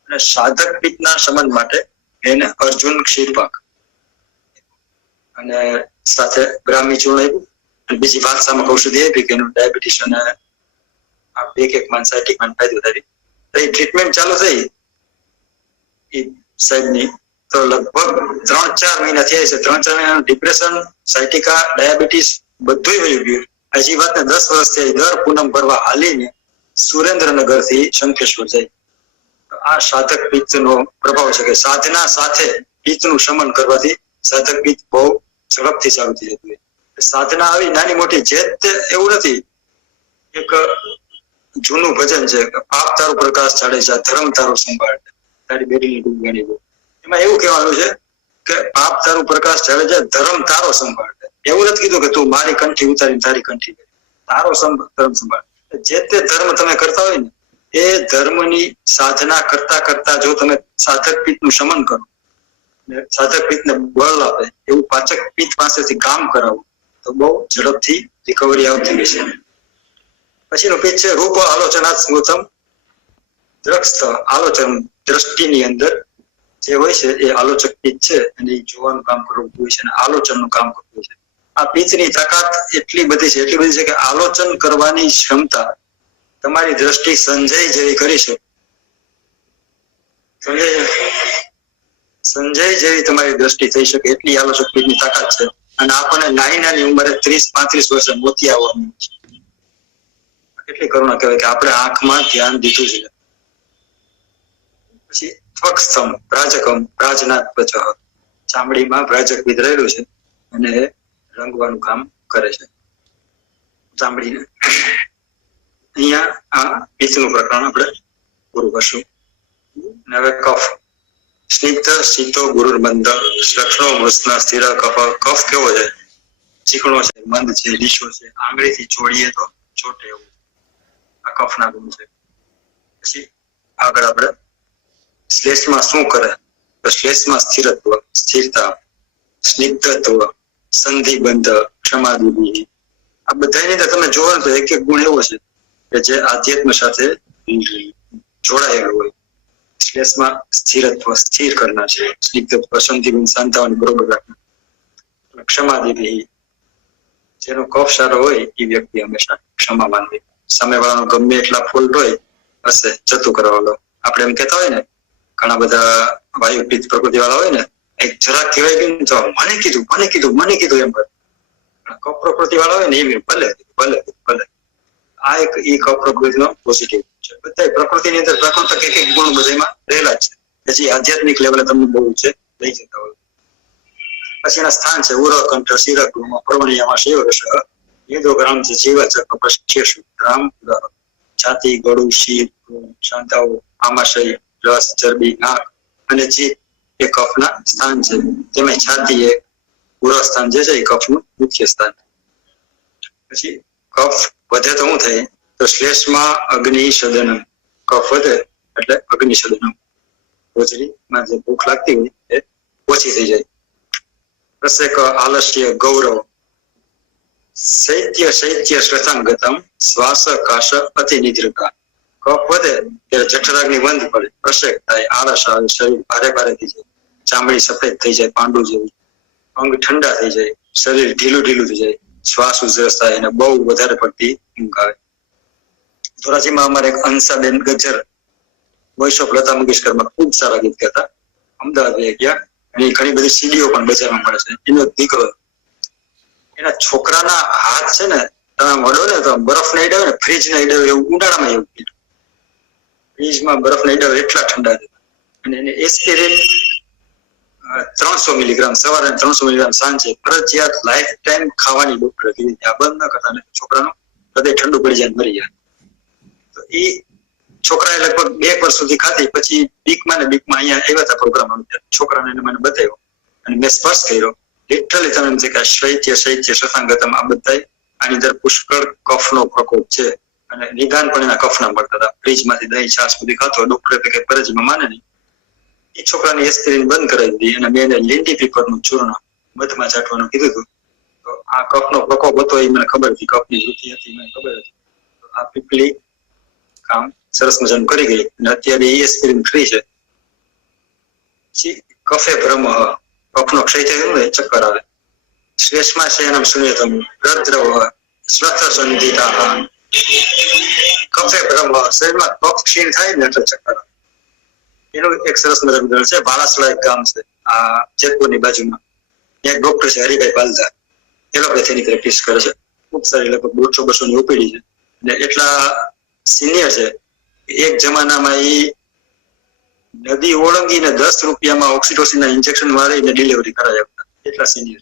અને સાધક પીઠના સંબંધ માટે એને અર્જુન ક્ષીરપાક અને સાથે બ્રાહ્મી ચૂર્ણ આપ્યું, અને બીજી વાત સામે ઔષધિ આપી કે એનું ડાયાબિટીસ અને એક સાયટિક ફાયદો થાય. એ ટ્રીટમેન્ટ ચાલુ થઈ એ સાહેબની, તો લગભગ 3-4 મહિના થયા છે. 3-4 મહિના ડિપ્રેશન, સાયટિકા, ડાયાબિટીસ બધું વયું ગયું. હજી વાતને 10 વર્ષ થયા. દર પૂનમ ભરવા હાલીને સુરેન્દ્રનગર થી શંખેશ્વર જાય. આ સાધક પિત્તનો પ્રભાવ છે કે સાધના સાથે પિત્તનું શમન કરવાથી સાધક પિત્ત બહુ ઝડપથી સારું થઈ જતું હોય. સાધના આવી નાની મોટી જે એવું નથી. એક જૂનું ભજન છે કે પાપ તારો પ્રકાશ ચાડે છે, ધર્મ તારો સંભાળ, તારી બેટીની ડૂબવાની બહુ. એમાં એવું કહેવાનું છે કે પાપ તારું પ્રકાશ ચાડે છે, ધર્મ તારો સંભાળ. એવું નથી કીધું કે તું મારી કંઠી ઉતારીને તારી કંઠી તારો ધર્મ સંભાળ. જે તે ધર્મ તમે કરતા હોય ને, એ ધર્મની સાધના કરતા કરતા જો તમે સાધક પિત્તનું શમન કરો, સાધક પિત્તને બળ આપે એવું પાચક પિત્ત પાસેથી કામ કરાવો, તો બહુ ઝડપથી રિકવરી આવતી હોય છે. પછીનું પિત્ત છે રૂપ આલોચનાથ સ્મૃતમ દ્રષ્ટ. આલોચન દ્રષ્ટિની અંદર જે હોય છે એ આલોચક પિત્ત છે, અને એ જોવાનું કામ કરવું હોય છે અને આલોચનનું કામ કરવું હોય છે. આ પિત્તની તાકાત એટલી બધી છે કે આલોચન કરવાની ક્ષમતા તમારી દ્રષ્ટિ સંજય જેવી કરી છે. સંજય જેવી તમારી દ્રષ્ટિ થઈ શકે એટલી આલોચક પિત્તની તાકાત છે. અને આપણને નાની ઉંમરે 30-35 વર્ષે મોતી આવવાનું છે. કેટલી કરુણા કહેવાય કે આપણે આંખમાં ધ્યાન દીધું છે. પછી ત્વક્સ્થમ પ્રાજકમ પ્રાજનાથ ત્વચઃ. ચામડીમાં પ્રાજક પિત્ત રહેલું છે અને રંગવાનું કામ કરે છે ચામડીને. અહીંયા આ પિત્તનું પ્રકરણ આપણે પૂરું કરશું. હવે કફ. સ્નિગ્ધ શીતો ગુરુર્બંધ લક્ષણો મૃત્સના સ્થિર કફ. કફ કેવો છે? ચીકણો છે, મંદ છે, લીસો છે, આંગળીથી ચોડીએ તો ચોટે એવું. આ કફના ગુણ છે. પછી આગળ આપણે શ્લેષમાં શું કરે? તો શ્લેષમાં સ્થિરત્વ, સ્થિરતા, સ્નિગ્ધત્વ, સંધિબંધ, ક્ષમાદિ. આ બધાની અંદર તમે જોવો ને તો એક એક ગુણ એવો છે કે જે આધ્યાત્મ સાથે જોડાયેલો હોય. શ્લેષમાં સ્થિરત્વ, સ્થિર કરના છે. સ્નિગ્ધત્વ, સંધિબંધ, શાંતાઓને બરોબર રાખના. ક્ષમાદિ, જેનો કફ સારો હોય એ વ્યક્તિ હંમેશા ક્ષમાવાન હોય. સામેવાળાનો ગમે એટલા ફોલ્ટ હોય હશે જતું કરવાનો. આપણે એમ કહેતા હોય ને, ઘણા બધા વાયુ પિત્ત પ્રકૃતિ વાળા હોય ને, એક જરાક કહેવાય કે મને કીધું એમ કરે. કફ પ્રકૃતિ વાળા હોય ને એ ભલે. આ એક ઈ કફ પ્રકૃતિનો પોઝિટિવ છે. બધા પ્રકૃતિની અંદર પ્રાકૃતિક એક ગુણ બધામાં રહેલા જ છે, હજી આધ્યાત્મિક લેવલે તમને બહુ છે લઈ જતા હોય. પછી એના સ્થાન છે ઉર કંઠ શિર ગૃહ પરવણિયામાં શિવરસ યુદ્ધગ્રામ છે જીવચ કપસ્યેષુ ગ્રામ છાતી ગળું શિર શાંતાઓ આમાશય રસ ચરબી નાક અને જીભ એ કફના સ્થાન છે. તેમાં છાતી એ ઉર સ્થાન જે છે એ કફનું મુખ્ય સ્થાન. પછી કફ વધે તો શું થાય? તો શ્લેષમાં અગ્નિ સદનમ. કફ વધે એટલે અગ્નિ સદનમ, હોજરીમાં જે ભૂખ લાગતી હોય એ ઓછી થઈ જાય. પ્રસેક આલસ્ય ગૌરવ શૈત્ય શ્વસંગતમ શ્વાસ કાશ અતિ નિદ્રકા. કફ વધે ત્યારે જઠરાગ્નિ બંધ પડે, પ્રસેક થાય, આળસ આવે, શરીર ભારે થઈ જાય, ચામડી સફેદ થઈ જાય પાંડુ જેવી, અંગ ઠંડા થઈ જાય, શરીર ઢીલું થઈ જાય, શ્વાસ ઉધરસ થાય અને બહુ વધારે પડતી ઊંઘ આવે. ધોરાજીમાં અમારે એક અંશાબેન ગજ્જર વોઇસ ઓફ લતા મંગેશકરમાં ખૂબ સારા ગીત ગાતા. અમદાવાદ ગયા અને ઘણી બધી સીડીઓ પણ બજારમાં મળે છે. એનો દીકરો, એના છોકરાના હાથ છે ને, તમે વડો ને તો બરફ ને ઈડાવે ને, ફ્રીજ ને ઈડાવે એવું ઉનાળામાં એવું કીધું. ફ્રીજમાં બરફ ને ઈડાવે એટલા ઠંડા હતા. અને એને એસ્પિરિન 300 મિલીગ્રામ સવારે 300 મિલીગ્રામ સાંજે ફરજિયાત લાઈફ ટાઈમ ખાવાની ડોક્ટરે કીધી. આ બંધ ન કરતા ને છોકરાનું હૃદય ઠંડુ પડી જાય મરી જાય. તો એ છોકરાએ લગભગ 2 વર્ષ સુધી ખાધી. પછી બીકમાં અહીંયા આવ્યા હતા પ્રોગ્રામ, છોકરાને મને બતાવ્યો અને મેં સ્પર્શ કર્યો, લિટરલી તમે એમ છે કે શૈત્ય શશાંગતમ આ બધા આની અંદર પુષ્કળ કફનો પ્રકોપ છે. અને નિદાન પણ એના કફના મળતા હતા. ફ્રીજમાંથી દહીં છાશ બધી ખાતો, ડોક્ટરે કઈ ફરજમાં માને નહીં. એ છોકરાની એસ્પિરિન બંધ કરાવી દીધી અને મેં એને લીંડી પીપરનું ચૂર્ણ મધમાં ચાટવાનું કીધું હતું. તો આ કફનો પ્રકોપ હતો એ મને ખબર હતી, કફની વૃત્તિ હતી મને ખબર હતી. આ પીપલી કામ સરસ મજાનું કરી ગઈ અને અત્યારે એ એસ્પિરિન ફ્રી છે. પછી કફે ભ્રમ, કફનો ક્ષય થયો ને ચક્કર આવે. શ્લેષમાં શયનમ શૂન્યતમ રદ્રવ સ્વથ સંધિતા. કફે ભ્રમ, શરીરમાં કફ ક્ષીણ થાય ને એટલે ચક્કર આવે. એનું એક સરસ મજાનું ઉદાહરણ છે. બાલાસડા એક ગામ છે આ જેતપુરની બાજુમાં. ત્યાં એક ડોક્ટર છે હરિભાઈ પાલધા, એલોપેથીની પ્રેક્ટિસ કરે છે. ખૂબ સારી, લગભગ 100-200 ની ઓપીડી છે અને એટલા સિનિયર છે. એક જમાનામાં એ નદી ઓળંગીને 10 રૂપિયામાં ઓક્સિટોસિનના ઇન્જેક્શન મારીને ડિલિવરી કરાવી આપતા, એટલા સિનિયર.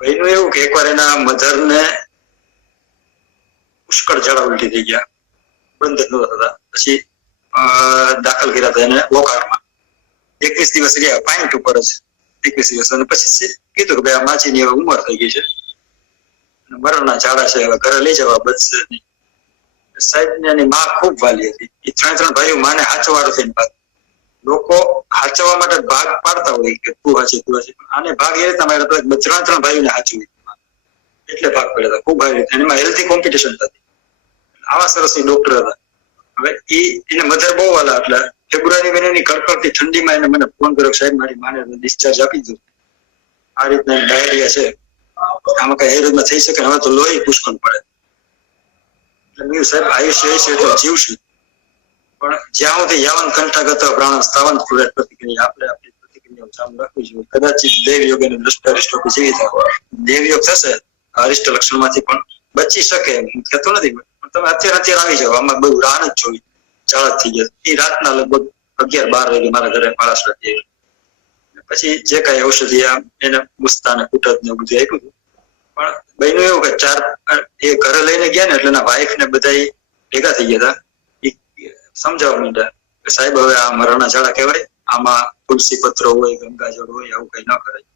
એનું એવું કે એકવાર એના મધરને પુષ્કળ ઝાડા ઉલટી થઈ ગયા, બંધ જ નહોતા થતા. પછી દાખલ કર્યા હતા એને વોકાળમાં. 21 દિવસ રહ્યા, પાઇન્ટ ઉપર જ 21 દિવસ. અને પછી કીધું કે ભાઈ આ માજીની હવે ઉંમર થઈ ગઈ છે, મરણના ઝાડા છે, હવે ઘરે લઈ જવા બચશે નહીં. સાહેબ ને એની માં ખૂબ વાલી હતી. એ 3 ભાઈઓ માને હાચવાડો થઈને ભાગ. લોકો હાચવા માટે ભાગ પાડતા હોય કે તું હાચી તું હાચી, આને ભાગ એ રીતના માર્યો હતો 3 ભાઈઓને હાચવી એટલે ભાગ પડ્યા હતા. ખૂબ સારી રીતે એમાં હેલ્ધી કોમ્પિટિશન થતી. આવા સરસ ડોક્ટર હતા. હવે એને મધર બહુ વાલા, એટલે ફેબ્રુઆરી મહિનાની કડકડતી ઠંડીમાં એને મને ફોન કર્યો, સાહેબ મારી માને ડિસ્ચાર્જ આપી દો, આ રીતના ડાયરિયા છે, આમાં કઈ એ રીતના થઈ શકે, હવે તો લોહી પુષ્કળ પડે. એટલે મેં સાહેબ આયુષ્ય છે એટલે જીવશું, પણ જ્યાં સુધી યાવન કંઠાગત પ્રાણ સ્થાવન પ્રતિક્રિયા આપણે આપણી પ્રતિક્રિયાઓ ચાલુ રાખવી જોઈએ. કદાચિત દેવયોગ અને દ્રષ્ટારિષ્ટ જીવી થાય, દેવયોગ થશે અરિષ્ટ લક્ષણમાંથી પણ બચી શકે એમ કહેતો નથી. પણ તમે અત્યારે આવી જાવ, આમાં બહુ રાહ જ જોઈ. ચાળ થઈ ગયા એ રાતના લગભગ 11-12 વાગે મારા ઘરે બાળાસડા થઈ. પછી જે કઈ ઔષધિ એને મુસ્તા ને કુટત ને બધું આપ્યું હતું. પણ બહેનું એવું કે 4 એ ઘરે લઈને ગયા ને એટલે એના વાઈફ ને બધા ભેગા થઈ ગયા હતા. સમજાવવા માંડ્યા કે સાહેબ હવે આ મરણના ઝાડા કહેવાય, આમાં તુલસી પત્ર હોય, ગંગાજળ હોય, આવું કઈ ન કરાય.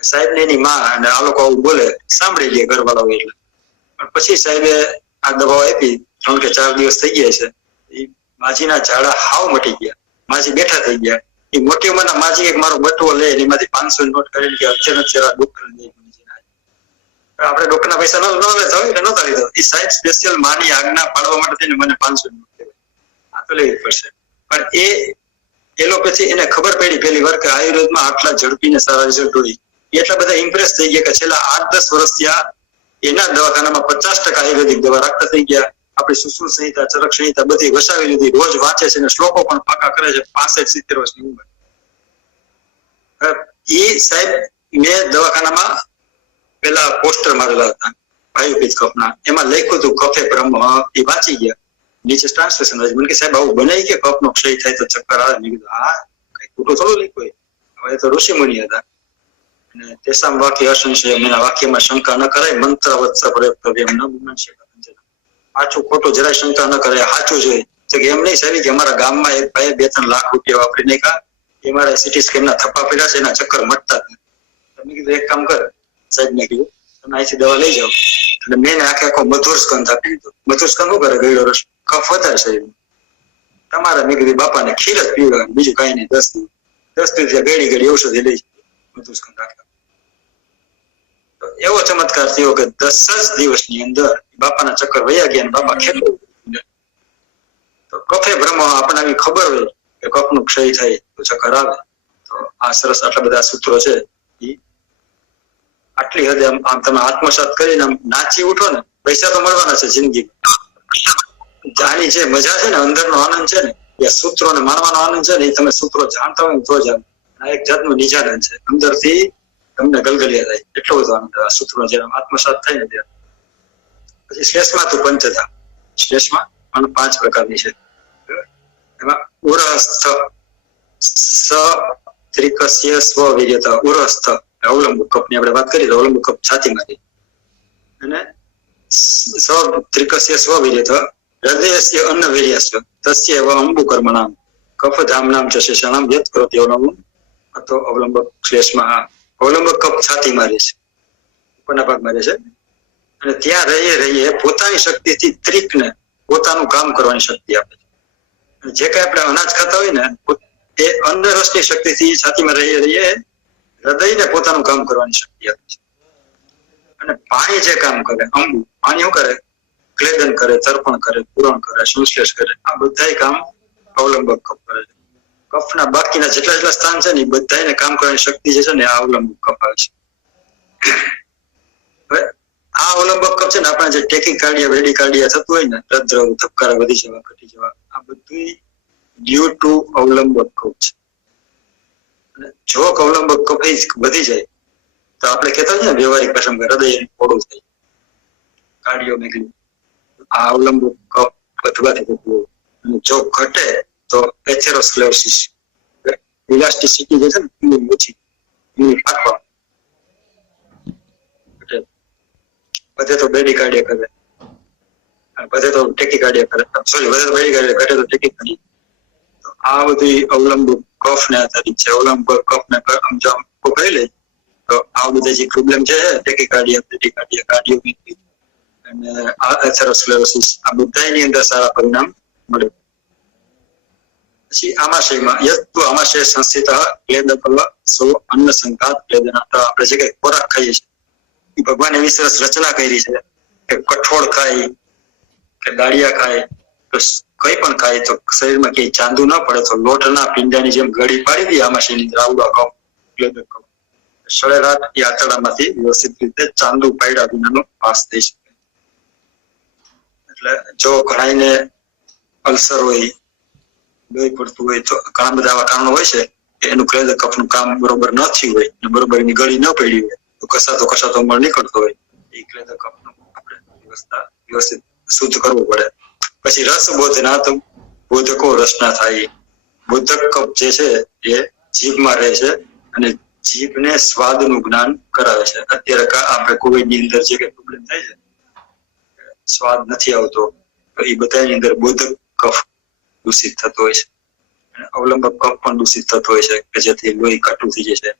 સાહેબ ને એની માં અને આ લોકો આવું બોલે, સાંભળી લે ઘરવાળા હોય એટલે. પણ પછી સાહેબે આ દવાઓ આપી, 3 કે 4 દિવસ થઈ ગયા છે. એ માજીના ઝાડા હાવ મટી ગયા, માજી બેઠા થઈ ગયા. એ મોટી ઉંમરના માજી એક મારો બટવો લે એમાંથી 500 નોટ કરીને કે અત્યારે ડોક્ટર આપણે ડોક્ટરના પૈસા ન લેતા હોય એટલે નતા લીધા. એ સાહેબ સ્પેશિયલ માની આજ્ઞા પાડવા માટે થઈને મને 500 નોટ દેવાય, આ તો લેવી પડશે. પણ એ એલોપેથી એને ખબર પડી પહેલી વાર કે આયુર્વેદમાં આટલા ઝડપી ને સારા રિઝલ્ટ હોય. એટલા બધા ઇમ્પ્રેસ થઈ ગયા કે છેલ્લા 8-10 વર્ષથી એના દવાખાનામાં 50% આયુર્વેદિક દવા રાખતા થઈ ગયા. આપણી સુશ્રુત સંહિતા, ચરક સંહિતા બધી વસાવી લીધી, રોજ વાંચે છે અને શ્લોકો પણ પાકા કરે છે. 65-70 વર્ષની ઉંમર. એ સાહેબ મેં દવાખાનામાં પેલા પોસ્ટર મારેલા હતા વાયુપિત્ત કફના, એમાં લખ્યું હતું કફે બ્રહ્મ. એ વાંચી ગયા, નીચે ટ્રાન્સલેશન મને કે સાહેબ આવું બનાવી કે કફનો ક્ષય થાય તો ચક્કર આવે. મેં કીધું હા કઈ ખોટું થોડું લખ્યું. હવે તો ઋષિ મુનિ હતા. અને તેસામ વાક્ય અસંશય, એના વાક્યમાં શંકા ન કરાય. મંત્ર વત્સ પ્રયોક્તવ્ય ન વિમંશે. સાચું ખોટું જરાય શંકા ન કરે, સાચું જોઈએ. તો કે એમ નહીં સાહેબ કે અમારા ગામમાં એક ભાઈ 2-3 લાખ રૂપિયા વાપરી નાખ્યા, એ મારા સિટી સ્કેનના થપ્પા પડ્યા છે, એના ચક્કર મટતા જ નથી. મેં કીધું એક કામ કર સાહેબ, મેં કીધું તમે અહીંથી દવા લઈ જાઓ. એટલે મેં આખો મધુર સ્કંદ આપી દીધો. મધુર સ્કંદ શું કરે, ગળ્યો રસ, કફ વધારે શરીર તમારે. મેં કીધું બાપાને ખીર જ પીવડાવે, બીજું કઈ નહીં. 10 દિવસ ગળી ઔષધિ લઈ મધુર સ્કંદ રાખ્યા. તો એવો ચમત્કાર થયો કે 10 જ દિવસની અંદર બાપાના ચક્કર વયા ગયા અને બાપા ખેડૂત. તો કફે બ્રહ્મ આપણને આવી ખબર હોય કે કફનું ક્ષય થાય તો ચક્કર આવે. તો આ સરસ આટલા બધા સૂત્રો છે. આટલી હદે આમ તમે આત્મસાત કરીને આમ નાચી ઉઠો ને, પૈસા તો મળવાના છે જિંદગી. આની જે મજા છે ને, અંદરનો આનંદ છે ને, એ સૂત્રોને માણવાનો આનંદ છે ને, એ તમે સૂત્રો જાણતા હોય તો જ આ એક જાતનું નિજાનંદ છે. અંદરથી તમને ગલગલિયા થાય, એટલો બધો આનંદ આ સૂત્રો જયારે આત્મસાત થાય ને ત્યારે. પછી શ્લેષમાં તો પંચધા, શ્લેષમાં પણ 5 પ્રકારની છે. એમાં ઉરસ્થ, સ ત્રિકસ્ય સ્વવીર્યતા. ઉરસ્થ અવલંબુ કપની આપણે વાત કરીએ તો અવલંબુ કપ છાતીમાંથી. અને સ ત્રિકસ્ય સ્વવીર્યતા હૃદયસ્ય અન્નવીર્યસ્ય તસ્ય એવ અંબુ કર્મણામ કફ ધામનામ ચ શેષાણામ યત કરોતિ અવલંબુ તો અવલંબક શ્લેષમાં અવલંબક કફ છાતીમાં રહે છે, ઉપરના ભાગમાં રહે છે, અને ત્યાં રહીએ પોતાની શક્તિથી ત્રિકને પોતાનું કામ કરવાની શક્તિ આપે છે. જે કઈ આપણે અનાજ ખાતા હોય ને એ અંદરસની શક્તિથી છાતીમાં રહીએ હૃદયને પોતાનું કામ કરવાની શક્તિ આપે છે. અને પાણી જે કામ કરે, અંબુ પાણી શું કરે? ક્લેદન કરે, તર્પણ કરે, પૂરણ કરે, સંશ્લેષ કરે. આ બધા કામ અવલંબક કફ કરે છે. કફના બાકીના જેટલા સ્થાન છે ને એ બધાને કામ કરવાની શક્તિ જે છે ને આ અવલંબક કફ આવે છે. હવે આ અવલંબક કફ છે ને આપણા જે ટેકીકાર્ડિયા વેડિકાર્ડિયા થતું હોય ને, હૃદદ્રવ ધબકારા વધી જવા ઘટી જવા, આ બધું ડ્યુ ટુ અવલંબક કફ છે. અને જો અવલંબક કફ વધી જાય તો આપણે કહેતા હોય ને વ્યવહારિક ભાષામાં હૃદય પોળું થાય, કાર્ડિયોમેગલી. આ અવલંબક કફ વધવાથી થતું હોય. અને જો ઘટે તો એથેરોસ્ક્લેરોસિસ, ઇલાસ્ટિસિટી જે છે ને એની ઓછી, એની ફાટવા બધે તો બેડિકાર્ડિયા કરે, બધે તો ટેકીકાર્ડિયા કરે, સોરી બધે તો બેડિકાર્ડિયા ઘટે તો ટેકીકાર્ડિયા. આ બધી અવલંબક કફને આધારિત છે. અવલંબક કફને સમજાવ કહી લે તો આ બધા જે પ્રોબ્લેમ છે ટેકીકાર્ડિયા, બેડિકાર્ડિયા, કાર્ડિયોમેગલી અને આ એથેરોસ્ક્લેરોસિસ, આ બધાની અંદર સારા પરિણામ મળે. પછી આમાશયમાં યત્તુ આમાશય સંસ્થિતઃ ક્લેદકવ સો અન્ન સંઘાત ક્લેદના. તો આપણે જે કઈ ખોરાક ખાઈએ છીએ એ ભગવાને એવી સરસ રચના કરી છે કે કઠોળ ખાય કે દાળિયા ખાય તો કઈ પણ ખાય તો શરીરમાં કઈ ચાંદુ ન પડે તો લોટના પિંડાની જેમ ગળી પાડી દે આમાશયની અંદર આવડા કફ ક્લેદક કફ. સળેરાટ એ આંતરડામાંથી વ્યવસ્થિત રીતે ચાંદુ પાડ્યા વિનાનો પાસ થઈ શકે. એટલે જો ઘણાને અલ્સર હોય, લોહી પડતું હોય તો ઘણા બધા આવા કારણો હોય છે કે એનું ક્લેદક કફનું કામ બરોબર ન થયું હોય અને બરોબર એની ગળી ન પડી હોય તો કસાતો મળ નીકળતો હોય. એ ક્લેદક કફનું આપણે વ્યવસ્થિત શુદ્ધ કરવું પડે. પછી રસ બોધના તો બોધકો રસના થાય. બોધક કફ જે છે એ જીભમાં રહે છે અને જીભને સ્વાદનું જ્ઞાન કરાવે છે. અત્યારે આપણે કોવિડની અંદર જે કઈ પ્રોબ્લેમ થાય છે, સ્વાદ નથી આવતો, તો એ બધાની અંદર બોધક કફ દૂષિત થતો હોય છે. અને અવલંબક કફ પણ દૂષિત થતો હોય છે કે જેથી લોહી ઘાટું થઈ જશે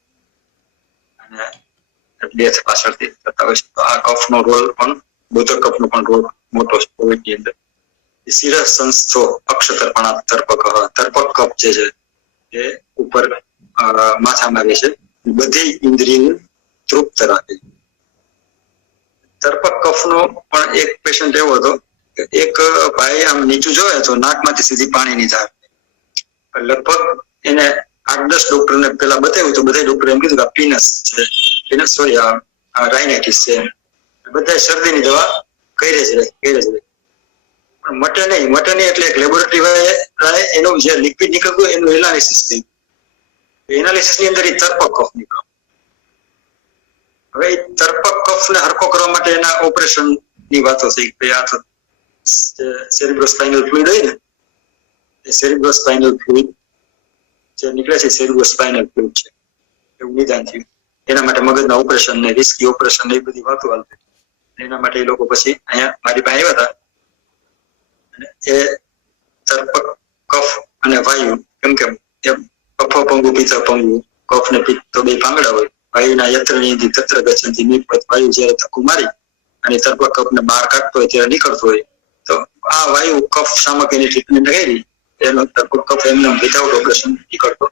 અને ડેથ પાછળથી થતા હોય છે. તો આ કફનો રોલ પણ બોધક કફનો પણ રોલ મોટો છે કોવિડની અંદર. શિરઃ સંસ્થો અક્ષતર્પણા તર્પક. તર્પક કફ જે છે એ ઉપર માથામાં રહે છે, બધી ઇન્દ્રિય તૃપ્ત રાખે છે. તર્પક કફનો પણ એક પેશન્ટ એવો હતો કે એક ભાઈ આમ નીચું જોયે તો નાકમાંથી સીધી પાણીની ધાર. લગભગ એને 8-10 ડોક્ટરને પેલા બતાવ્યું તો બધા ડોક્ટરે એમ કીધું કે પીનસ છે, પીનસ સોરી રાઇનાઇટિસ છે. બધા શરદીની દવા કરે જ રહે. પણ મટે નહીં એટલે એક લેબોરેટરી વાળાએ એનું જે લિક્વિડ નીકળતું એનું એનાલિસિસ થયું. એનાલિસિસ ની અંદર એ તર્પક કફ નીકળ્યો. હવે એ તર્પક કફને હરખો કરવા માટે એના ઓપરેશન ની વાતો થઈ કે આ તો સેરિબ્રોસ્પાઇનલ ફ્લુઇડ હોય ને, એ સેરિબ્રોસ્પાઇનલ ફ્લુઇડ જે નીકળે છે સેરિબ્રોસ્પાઇનલ ફ્લુઇડ છે એવું નિદાન થયું. એના માટે મગજના ઓપરેશન ને રિસ્કી ઓપરેશન ને એ બધી વાતો હાલતી. એના માટે એ લોકો પછી અહીંયા મારી પાસે આવ્યા હતા અને એ તર્પક કફ અને વાયુ કેમ કે કફ પંગુ પિત્ત પંગુ, કફ ને પિત્ત તો બે પાંગડા હોય. વાયુના યત્રની તત્ર ગચ્છન્તિ નિપત, વાયુ જ્યારે ધક્કું મારી અને તર્પક કફને બહાર કાઢતો હોય ત્યારે નીકળતો હોય તો આ વાયુ કફ સામગ્રીની ટ્રીટમેન્ટ કરી એનો તર્પક કફ એમને વિધાઉટ ઓપરેશન નીકળતો.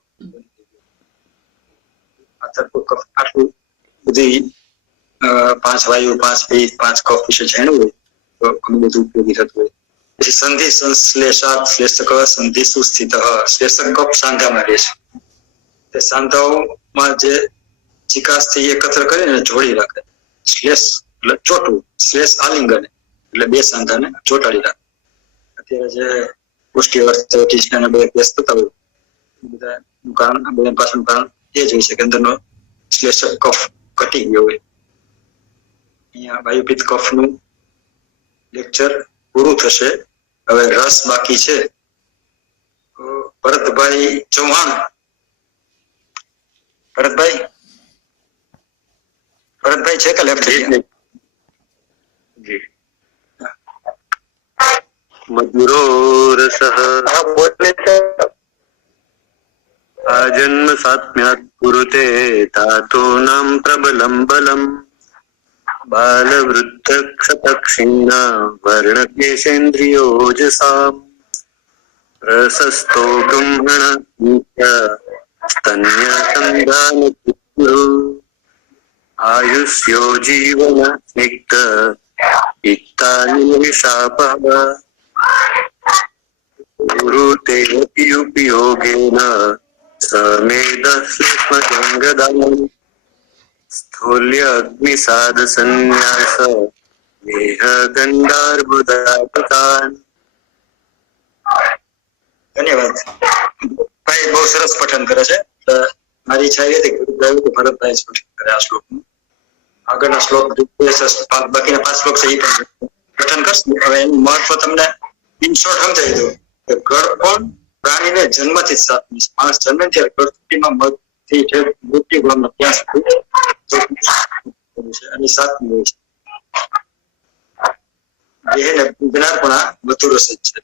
આ તર્પક કફ આટલું બધી 5 વાયુ 5 પિત્ત 5 કફ વિશે જાણવું હોય તો ઘણું બધું ઉપયોગી થતું હોય. પછી સંધિ સંશ્લેષાત શ્લેષક સંધિસુ સ્થિત. શ્લેષક કફ સાંધામાં રહે છે. તે સાંધાઓમાં જે ચિકાસથી એકત્ર કરીને જોડી રાખે. શ્લેષ એટલે ચોટવું, શ્લેષ આલિંગન એટલે બે સાંધાને ચોટાડી રાખે. અત્યારે જે પુષ્ટિ ને બે કેસ થતા હોય બધા કારણ બધા પાછળનું કારણ એ જ હોય છે કે અંદરનો શ્લેષક કફ ઘટી ગયો હોય. અહીંયા વાયુપિત્ત કફનું લેક્ચર પૂરું થશે. હવે રસ બાકી છે. ભરતભાઈ ચૌહાણ, ભરતભાઈ છે કે લેફ્ટ? જી. મધુરો રસઃ આજન્મ सात्म्यात् कुरुते धातूनां प्रबलं बलम् बालवृद्धक्षतक्षिण्ण वर्णकेशेन्द्रियोजसाम् प्रशस्तो ब्रह्मण स्तन्यसन्धानचित्तु आयुष्यो जीवन स्निग्ध इत्तानिशापः गुरुते उपयोगेन समेधश्लेष्मजङ्गदाम् स्थूल्य अग्निसाद संन्यास देह गंधार्बुदापकान्. ધન્યવાદ ભાઈ, બહુ સરસ પઠન કરે છે. મારી ઈચ્છા એ હતી કે ભરતભાઈ જ પઠન કરે આ શ્લોકનું. આગળના શ્લોક બાકીના 5 શ્લોક છે એ પણ પઠન કરશે. હવે એનું મહત્વ તમને ઇન શોર્ટ સમજાવી દઉં કે ગળપણ પ્રાણીને જન્મથી જ સાતમી છે. માણસ જન્મે ત્યારે ગળથુટીમાં મધથી મૃત્યુ પામે ત્યાં સુધી અને સાતમી હોય છે. દેહને પૂજનાર પણ આ મધુર રસ જ છે.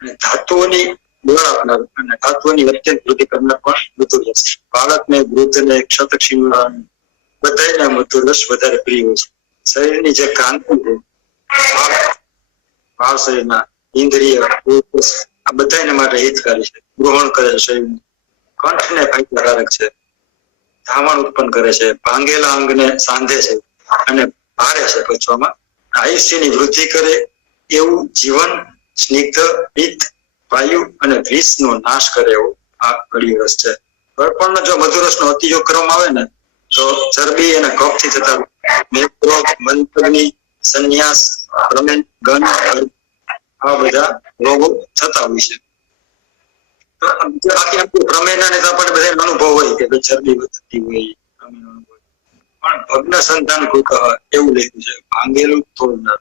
અને ધાતુઓની બળ આપનાર અને ધાતુઓની અત્યંત વૃદ્ધિ કરનાર પણ મધુર રસ. બાળકને, વૃદ્ધને, ક્ષતક્ષિણ્ય બધાને મધુર રસ વધારે પ્રિય હોય છે. શરીરની જે ક્રાંતિ છે, ભાવ શરીરના ઇન્દ્રિય આ બધા એના માટે હિતકારી છે. ગ્રહણ કરે છે શરીરને, કંઠને ફાયદાકારક છે, ધાવણ ઉત્પન્ન કરે છે, ભાંગેલા અંગને સાંધે છે અને ભારે છે પચવામાં. આયુષ્યની વૃદ્ધિ કરે એવું જીવન, સ્નિગ્ધ, પિત્ત, વાયુ અને વિષનો નાશ કરે એવો આ ગળ્યો રસ છે. ગળપણનો જો મધુરસનો અતિયોગ કરવામાં આવે ને તો ચરબી અને કફથી થતા મેદરોગ, મંથગ્નિ, સંન્યાસ, પ્રમેય, ગન આ બધા રોગો થતા હોય છે. તો બાકી પ્રમેયના નેતા પણ બધા અનુભવ હોય કે ચરબી વધતી હોય, પ્રમેયનો અનુભવ. પણ ભગ્ન સંતાન કૃત એવું લખ્યું છે, ભાંગેલું તોડનાર.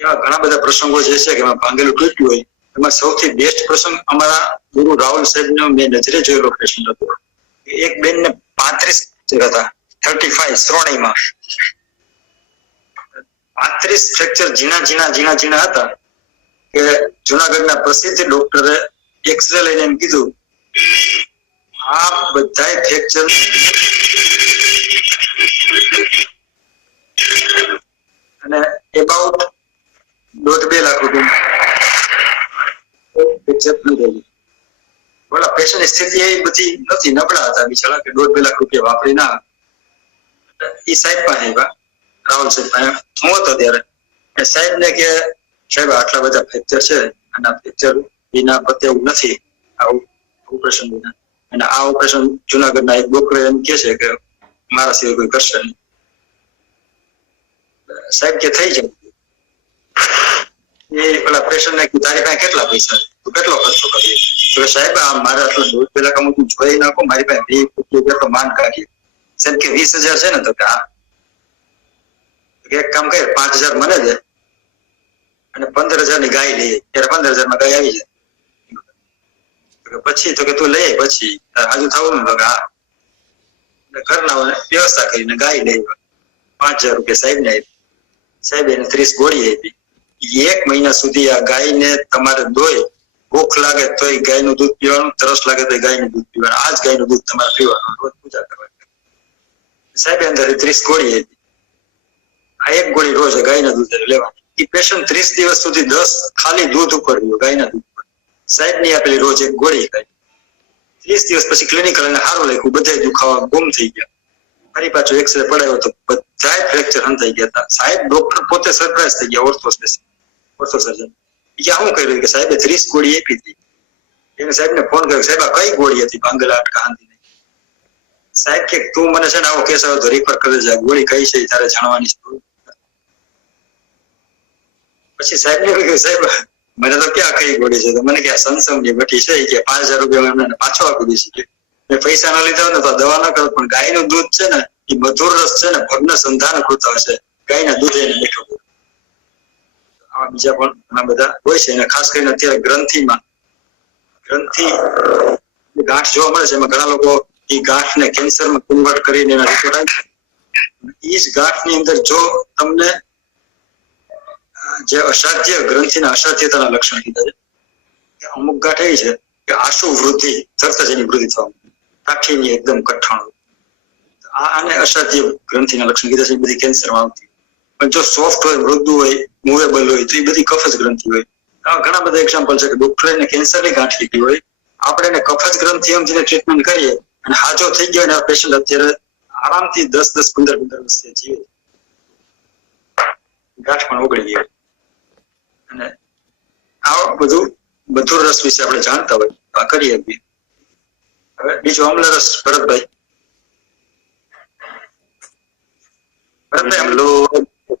એવા ઘણા બધા પ્રસંગો જે છે કે એમાં ભાંગેલું તૂટ્યું હોય. એમાં સૌથી બેસ્ટ પ્રસંગ અમારા ગુરુ રાહુલ સાહેબનો મેં નજરે જોયેલો પ્રસંગ હતો. એક બેનને 35 હતા, 35 શ્રોણીમાં 35 ફ્રેક્ચર ઝીણા હતા કે જુનાગઢના પ્રસિદ્ધ ડોક્ટરે એક્સરે લઈને એમ કીધું આ બધા ફ્રેક્ચર અને એબાઉટ 1.5-2 લાખ રૂપિયા બોલા. પેશન્ટની સ્થિતિ એ બધી નથી, નબળા હતા બિચારા કે 1.5-2 લાખ રૂપિયા વાપરી ના. એ સાહેબ પાસે આવ્યા, રાહુલ સાહેબ પાસે હું હતો ત્યારે. એ સાહેબ ને કે સાહેબ આટલા બધા ફ્રેક્ચર છે અને આ ફ્રેક્ચર વિના પતે એવું નથી, આવું ઓપરેશન વિના. અને આ ઓપરેશન જુનાગઢના એક ડોક્ટર એમ કે છે કે મારા સિવાય કોઈ કરશે નહીં. સાહેબ કે થઈ જાય. એ પેલા પેશન્ટ ને તારી પાસે કેટલા પૈસા, તું કેટલો ખર્ચો કરીએ? તો સાહેબ આ મારે આટલો 1.5 લાખ તું જોઈ નાખો, મારી પાસે 20 રૂપિયા તો માંડ કાઢીએ. સાહેબ કે 20,000 છે ને? તો કે હા. એક કામ કરે, 5,000 મને દે અને 15,000 ની ગાય લઈએ, ત્યારે 15,000 માં ગાય આવી જાય. પછી તો કે તું લઈ પછી આજુ થવું ને? તો કે હા. ઘરના વ્યવસ્થા કરીને ગાય લઈ 5,000 રૂપિયા સાહેબ ને આપી. સાહેબ એને 30 ગોળી આપી. 1 મહિના સુધી આ ગાયને તમારે દોય, ભૂખ લાગે તો ગાયનું દૂધ પીવાનું, તરસ લાગે તો ગાયનું દૂધ પીવાનું, આ જ ગાયનું દૂધ તમારે પીવાનું, રોજ પૂજા કરવાની. સાહેબ અંદર 30 ગોળી આપી. આ 1 ગોળી રોજ ગાયના દૂધ લેવાની. એ પેશન્ટ 30 દિવસ સુધી 10 ખાલી દૂધ ઉપર રહ્યો, ગાયના દૂધ પર. સાહેબ ની આપેલી રોજ 1 ગોળી ખાઈ. 30 દિવસ પછી ક્લિનિકલ એને સારું લાગ્યું, બધા દુખાવા ગુમ થઈ ગયા. ફરી પાછો એક્સરે પડાયો તો બધા ફ્રેક્ચર હંતાઈ ગયા હતા. સાહેબ ડોક્ટર પોતે સરપ્રાઈઝ થઈ ગયા, ઓર્થો સર્જન. શું કર્યું કે સાહેબે 30 ગોળી આપી હતી. એને સાહેબ ને ફોન કર્યો, સાહેબ આ કઈ ગોળી હતી? ભાંગેલા હાડકા હાંધી નહીં. સાહેબ કે તું મને છે ને આવો કેસ આવે તો રિફર કરે છે, ગોળી કઈ છે તારે જાણવાની છે. પછી સાહેબ ને કહ્યું, સાહેબ મને તો ક્યાં કઈ ગોળી છે? તો મને કે સંસમની બટી છે કે 5,000 રૂપિયા એમને પાછો આપી દઈશ કે મેં પૈસા ના લીધા ને તો દવા ના કરો, પણ ગાયનું દૂધ છે ને એ મધુર રસ છે ને, ભગ્ન સંધાન કૃત છે, ગાયના દૂધ એને બેઠો. આવા બીજા પણ ઘણા બધા હોય છે. અને ખાસ કરીને અત્યારે ગ્રંથિ ગાંઠ જોવા મળે છે. એમાં ઘણા લોકો એ ગાંઠને કેન્સરમાં કન્વર્ટ કરીને એના રિપોર્ટ આવે છે. એ જ ગાંઠની અંદર જો તમને જે અસાધ્ય ગ્રંથિના અસાધ્યતાના લક્ષણ કીધા છે, અમુક ગાંઠ એવી છે કે આશુ વૃદ્ધિ તરત જ એની વૃદ્ધિ થવા. કાઠીની એકદમ કઠણ. આને અસાધ્ય ગ્રંથિના લક્ષણ કીધા છે. એ બધી કેન્સરમાં આવતી. પણ જો સોફ્ટ હોય, મૃદુ હોય, મૂવેબલ હોય તો એ બધી કફ જ ગ્રંથિ હોય. આવા ઘણા બધા એક્ઝામ્પલ છે કે ડોક્ટર એને કેન્સરની ગાંઠ લીધી હોય, આપણે એને કફ જ ગ્રંથિ એમ જેને ટ્રીટમેન્ટ કરીએ અને હાજો થઈ ગયો અને પેશન્ટ અત્યારે આરામથી 10-15 વર્ષથી જીવે, ગાંઠ પણ ઓગળી ગઈ. અને આ બધું રસ વિશે આપણે જાણતા હોય આ કરીએ. હવે બીજો અમ્લરસ, ભરતભાઈ.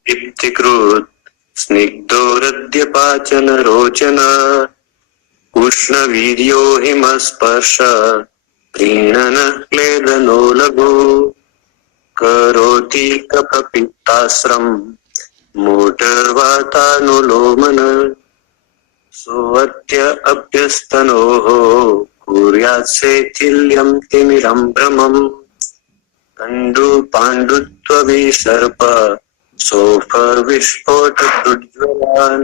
દીપ્તિકૃત સ્નિગ્ધોરદ્ય પાચન રોચન ઉષ્ણ વીર્યો હિમસ્પર્શ પ્રીણન ક્લેદનો લઘુ કરોતિ કફપિત્તાશ્રમ મૂઢવાતાનુલોમન સુવત્ય અભ્યસ્તનોઃ કુર્યાત શૈથિલ્યમ તિમિરમ ભ્રમમ કંડુ પાંડુત્વ વિસર્પ સોફ વિસ્ફોટ ઉજ્જવલાન.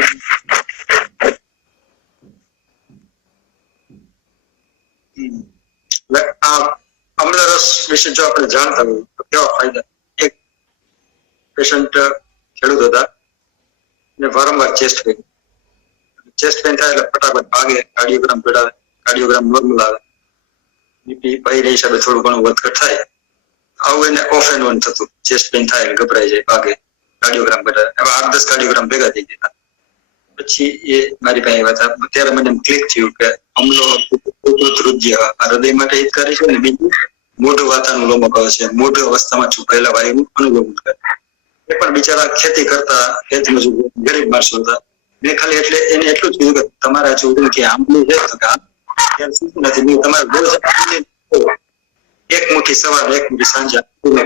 આ અમ્લરસ વિશે જો આપણે જાણતા હોય તો કેવા ફાયદા. એક પેશન્ટ ખેડૂત હતા ને વારંવાર ચેસ્ટ પેઇન થાય એટલે ફટાફટ ભાગે, કાર્ડિયોગ્રામ કઢાવે, કાર્ડિયોગ્રામ નોર્મલ આવે, બીપી ભાઈ હિસાબે થોડું ઘણું વધઘટ થાય. આવું એને ઓફ એન્ડ ઓન થતું. ચેસ્ટ પેઇન થાય એટલે ગભરાઈ જાય, ભાગે, કાર્ડિયોગ્રામ કઢાવે. એવા 8-10 કાર્ડિયોગ્રામ ભેગા થઈ ગયા. પછી એ મારી પાસે આવ્યા હતા. ત્યારે મને એમ ક્લિક થયું કે અમ્લો રુધિર આ હૃદય માટે હિતકારી છે ને બીજું મોઢું વાતાનું લોમક છે, મોઢું અવસ્થામાં છુપાયેલા વાયુનું અનુલોમન કરે. એ પણ બિચારા ખેતી કરતા, ખેતી મજૂર, ગરીબ માણસો હતા. મેં ખાલી એટલે એને એટલું જ કીધું કે તમારા જોડું કે આંબલી છે તો કે નથી, મેં તમારે બહુ એક મુઠ્ઠી સવારે એક મુઠ્ઠી સાંજે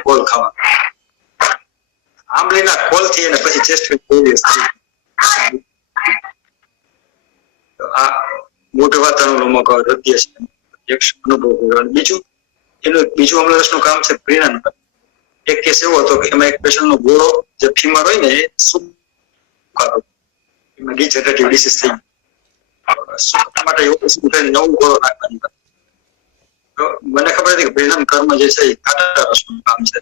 કોલ ખાવા. આંબલીના કોલ થી અને પછી ચેસ્ટ આ મોઢું વાતાનું લોમક હૃદય છે અનુભવ કર્યો. બીજું અમ્લરસનું કામ છે પ્રીણન. એક કેસ એવો હતો કે એમાં એક પેશન્ટનો ગોળો જે ફીમર હોય ને એ સુકાતો, એમાં ડિજનરેટિવ ડિસીઝ થઈ સુકવા માટે નવું ગોળો નાખવાની. તો મને ખબર હતી કે પ્રીણન કર્મ જે છે એ ખાટા રસનું કામ છે,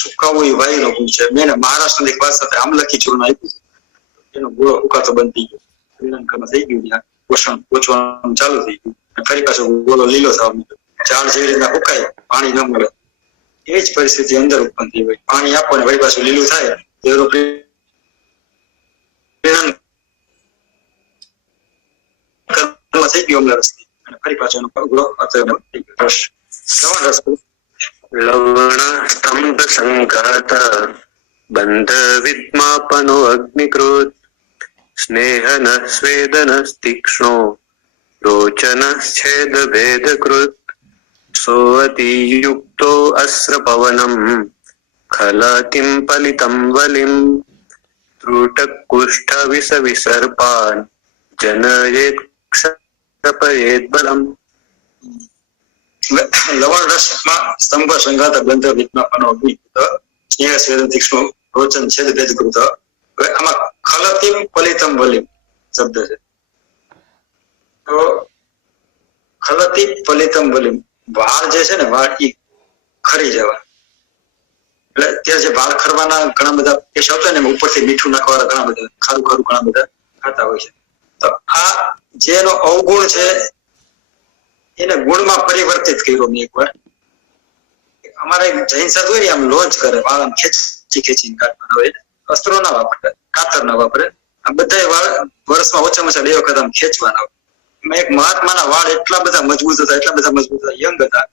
સુકાવું એ વાયુનો ગુણ છે. મેં મહારાષ્ટ્રની વાત સાથે આમલકી ચૂર્ણ આપ્યું, એનો ગોળો ફૂકાતો બંધ થઈ ગયો, પ્રીણન કર્મ થઈ ગયું, ત્યાં પોષણ ઓછવાનું ચાલુ થઈ ગયું, ફરી પાછો ગોળો લીલો થવા માંડ્યો. ઝાડ જેવી રીતના ફૂકાય, પાણી ન મળે, એવી જ પરિસ્થિતિ અંદર ઉત્પન્ન થઈ હોય. પાણી આપો ને વળી પાછું લીલું થાય તો થઈ ગયું અમ્લરસથી, અને ફરી પાછો એનો ગોળો રસ લવણ સ્તંભ સંઘાત બંધ વિદ્માપનો અગ્નિકૃત સ્નેહન સ્વેદન તીક્ષ્ણો રોચન છેદ ભેદકૃત સોઅતિ યુક્તો અસ્ર પવનમ ખલતિમ પલિતમ વલિમ ત્રુટક કુષ્ઠ વિષ વિસર્પાન જનયેત ક્ષપયેત બલમ. લવણ રસમાં સ્તંભ સંઘાત બંધ વિદ્માપનો અગ્નિકૃત સ્નેહ સ્વેદન તીક્ષ્ણો રોચન છેદ ભેદકૃત. હવે આમાં ખલતિમ પલિતમ વલિમ શબ્દ છે. તો ખલતિ પલિતમ વલિમ, વાળ જે છે ને વાળ ઈ ખરી જવા. એટલે અત્યારે જે વાળ ખરવાના ઘણા બધા કેસ આવતા ને ઉપરથી મીઠું નાખવાના ઘણા બધા ખારું ઘણા બધા ખાતા હોય છે. તો આ જેનો અવગુણ છે એને ગુણમાં પરિવર્તિત કર્યો મેં એકવાર. અમારે એક જૈન સાધુ હોય આમ લોન્ચ કરે, વાળ આમ ખેંચીને કાઢવાના હોય, અસ્ત્રો ના વાપરે, કાતર ના વાપરે. આ બધા વાળ વર્ષમાં ઓછામાં ઓછા 2 વખત આમ ખેંચવાના હોય. એમાં એક મહાત્માના વાળ એટલા બધા મજબૂત હતા, યંગ હતા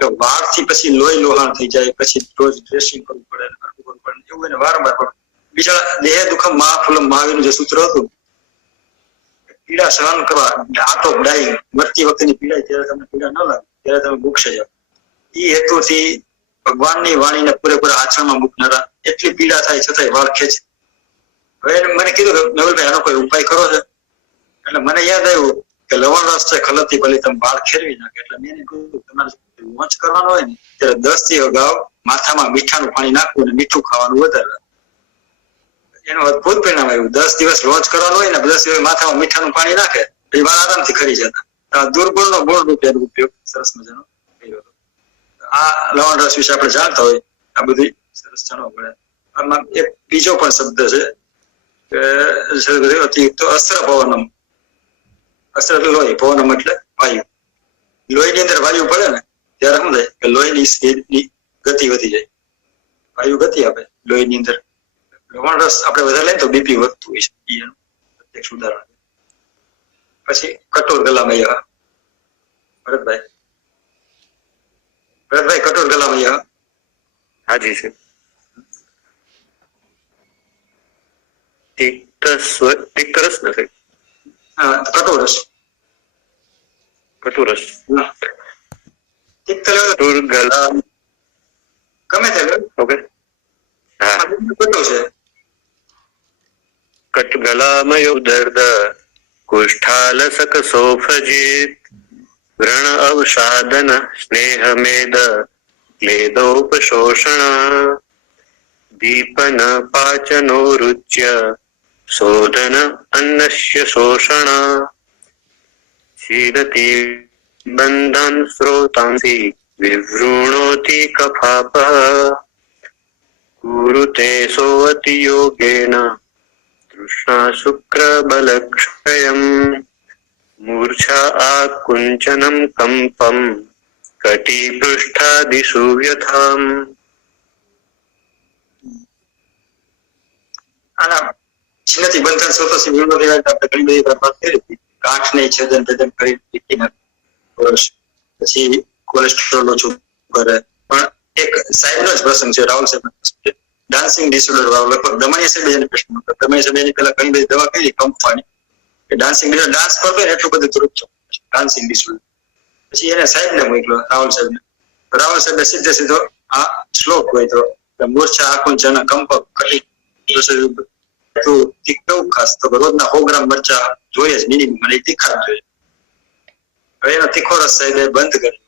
કે વાળથી પછી લોહી લોહાણ થઈ જાય, પછી રોજ ડ્રેસિંગ કરવું પડે, એવું એને વારંવાર. બીજા દેહ દુઃખમ મહાફુલમ મહાવીરનું જે સૂત્ર હતું, પીડા સહન કરવા, આર્ટ ઓફ ડાઈંગ, મરતી વખતની પીડા ત્યારે તમને પીડા ન લાગે ત્યારે તમે ભૂખશે જાઓ, એ હેતુથી ભગવાનની વાણીને પૂરેપૂરા આચરણમાં મૂકનારા એટલી પીડા થાય છતાંય વાળ ખેંચે. હવે મને કીધું કે મેહુલભાઈ આનો કોઈ ઉપાય કરો છે? એટલે મને યાદ આવ્યું કે લવણ રસ છે ખલતી પલિતમ, વાળ ખેરવી નાખે. એટલે મેં કીધું તમારે વોચ કરવાનો હોય ને ત્યારે 10 થી અગાઉ માથામાં મીઠાનું પાણી નાખવું અને મીઠું ખાવાનું વધારે. એનું અદભુત પરિણામ આવ્યું. 10 દિવસ લોન્ચ કરવાનું હોય ને 10 દિવસ માથામાં મીઠાનું પાણી નાખે એ વાળ આરામથી ખરી જતા. દુર્ગુણનો ગુણ રૂપે ઉપયોગ સરસ મજાનો કર્યો હતો. આ લવણ રસ વિશે આપણે જાણતા હોય આ બધી સરસ જાણવા મળે. આમાં એક બીજો પણ શબ્દ છે કે તો અસ્ત્ર પવનમ. અસ્ત્ર એટલે લોહી, પવનમ એટલે વાયુ. લોહીની અંદર વાયુ પડે ને ત્યારે શું થાય કે લોહીની સ્પીડની ગતિ વધી જાય, વાયુ ગતિ આપે લોહીની અંદર. લવણ રસ આપણે વધારે લઈએ તો બીપી વધતું હોય છે, એનું પ્રત્યક્ષ ઉદાહરણ. પછી કઠોર ગલામય. ભરતભાઈ કઠોર ગલામય. હાજી છે. તિક્તરસ નથી, કટોરસ. કટુરસ. તિક્તર ગલા. ગમે તે ઓકે. હા. કટો છે. કટગલામયો દર્દ કુષ્ઠાલસક સોફજીત વ્રણ અવસાદન સ્નેહમેદ ક્લેદોપશોષણ દીપન પાચનો રુચ્ય શોધન અન્નસ્ય શોષણ ક્ષીરતિ બંધન સ્રોતાંસી વિવૃણોતિ કફાપ કુરુતે સોઅતિ યોગેન તૃષ્ણા શુક્ર બલક્ષયમ મૂર્છા આકુંચનમ કંપમ કટી પૃષ્ઠાદિષુ વ્યથામ. આના છિન્નતિ બંધન સ્રોતોથી વિરોધી આપણે ઘણી બધી વાત કરી હતી. ગાંઠને છેદન ભેદન કરી પછી કોલેસ્ટ્રોલ ઓછું કરે. પણ એક સાહેબનો જ પ્રસંગ છે, રાહુલ સાહેબ ડાન્સિંગ ડિસઓર્ડર વાળો. લગભગ દમણીયા સાહેબ એને પ્રશ્ન હતો. દમણીયા સાહેબ એની પેલા ઘણી બધી દવા કરી કંપવાની કે ડાન્સિંગ ડાન્સ કરતો ને એટલું બધું તરફ ડાન્સિંગ ડિસઓર્ડર. પછી એને સાહેબને મોકલ્યો, રાહુલ સાહેબને. રાહુલ સાહેબે સીધો આ શ્લોક હોય તો મૂર્છા આકુંચન કંપક કટી તીખું ખાસ તો રોજના 100 ગ્રામ મરચા જોઈએ જ મિનિમમ, અને તીખા જોઈએ. હવે એનો તીખો રસ સાહેબે બંધ કર્યો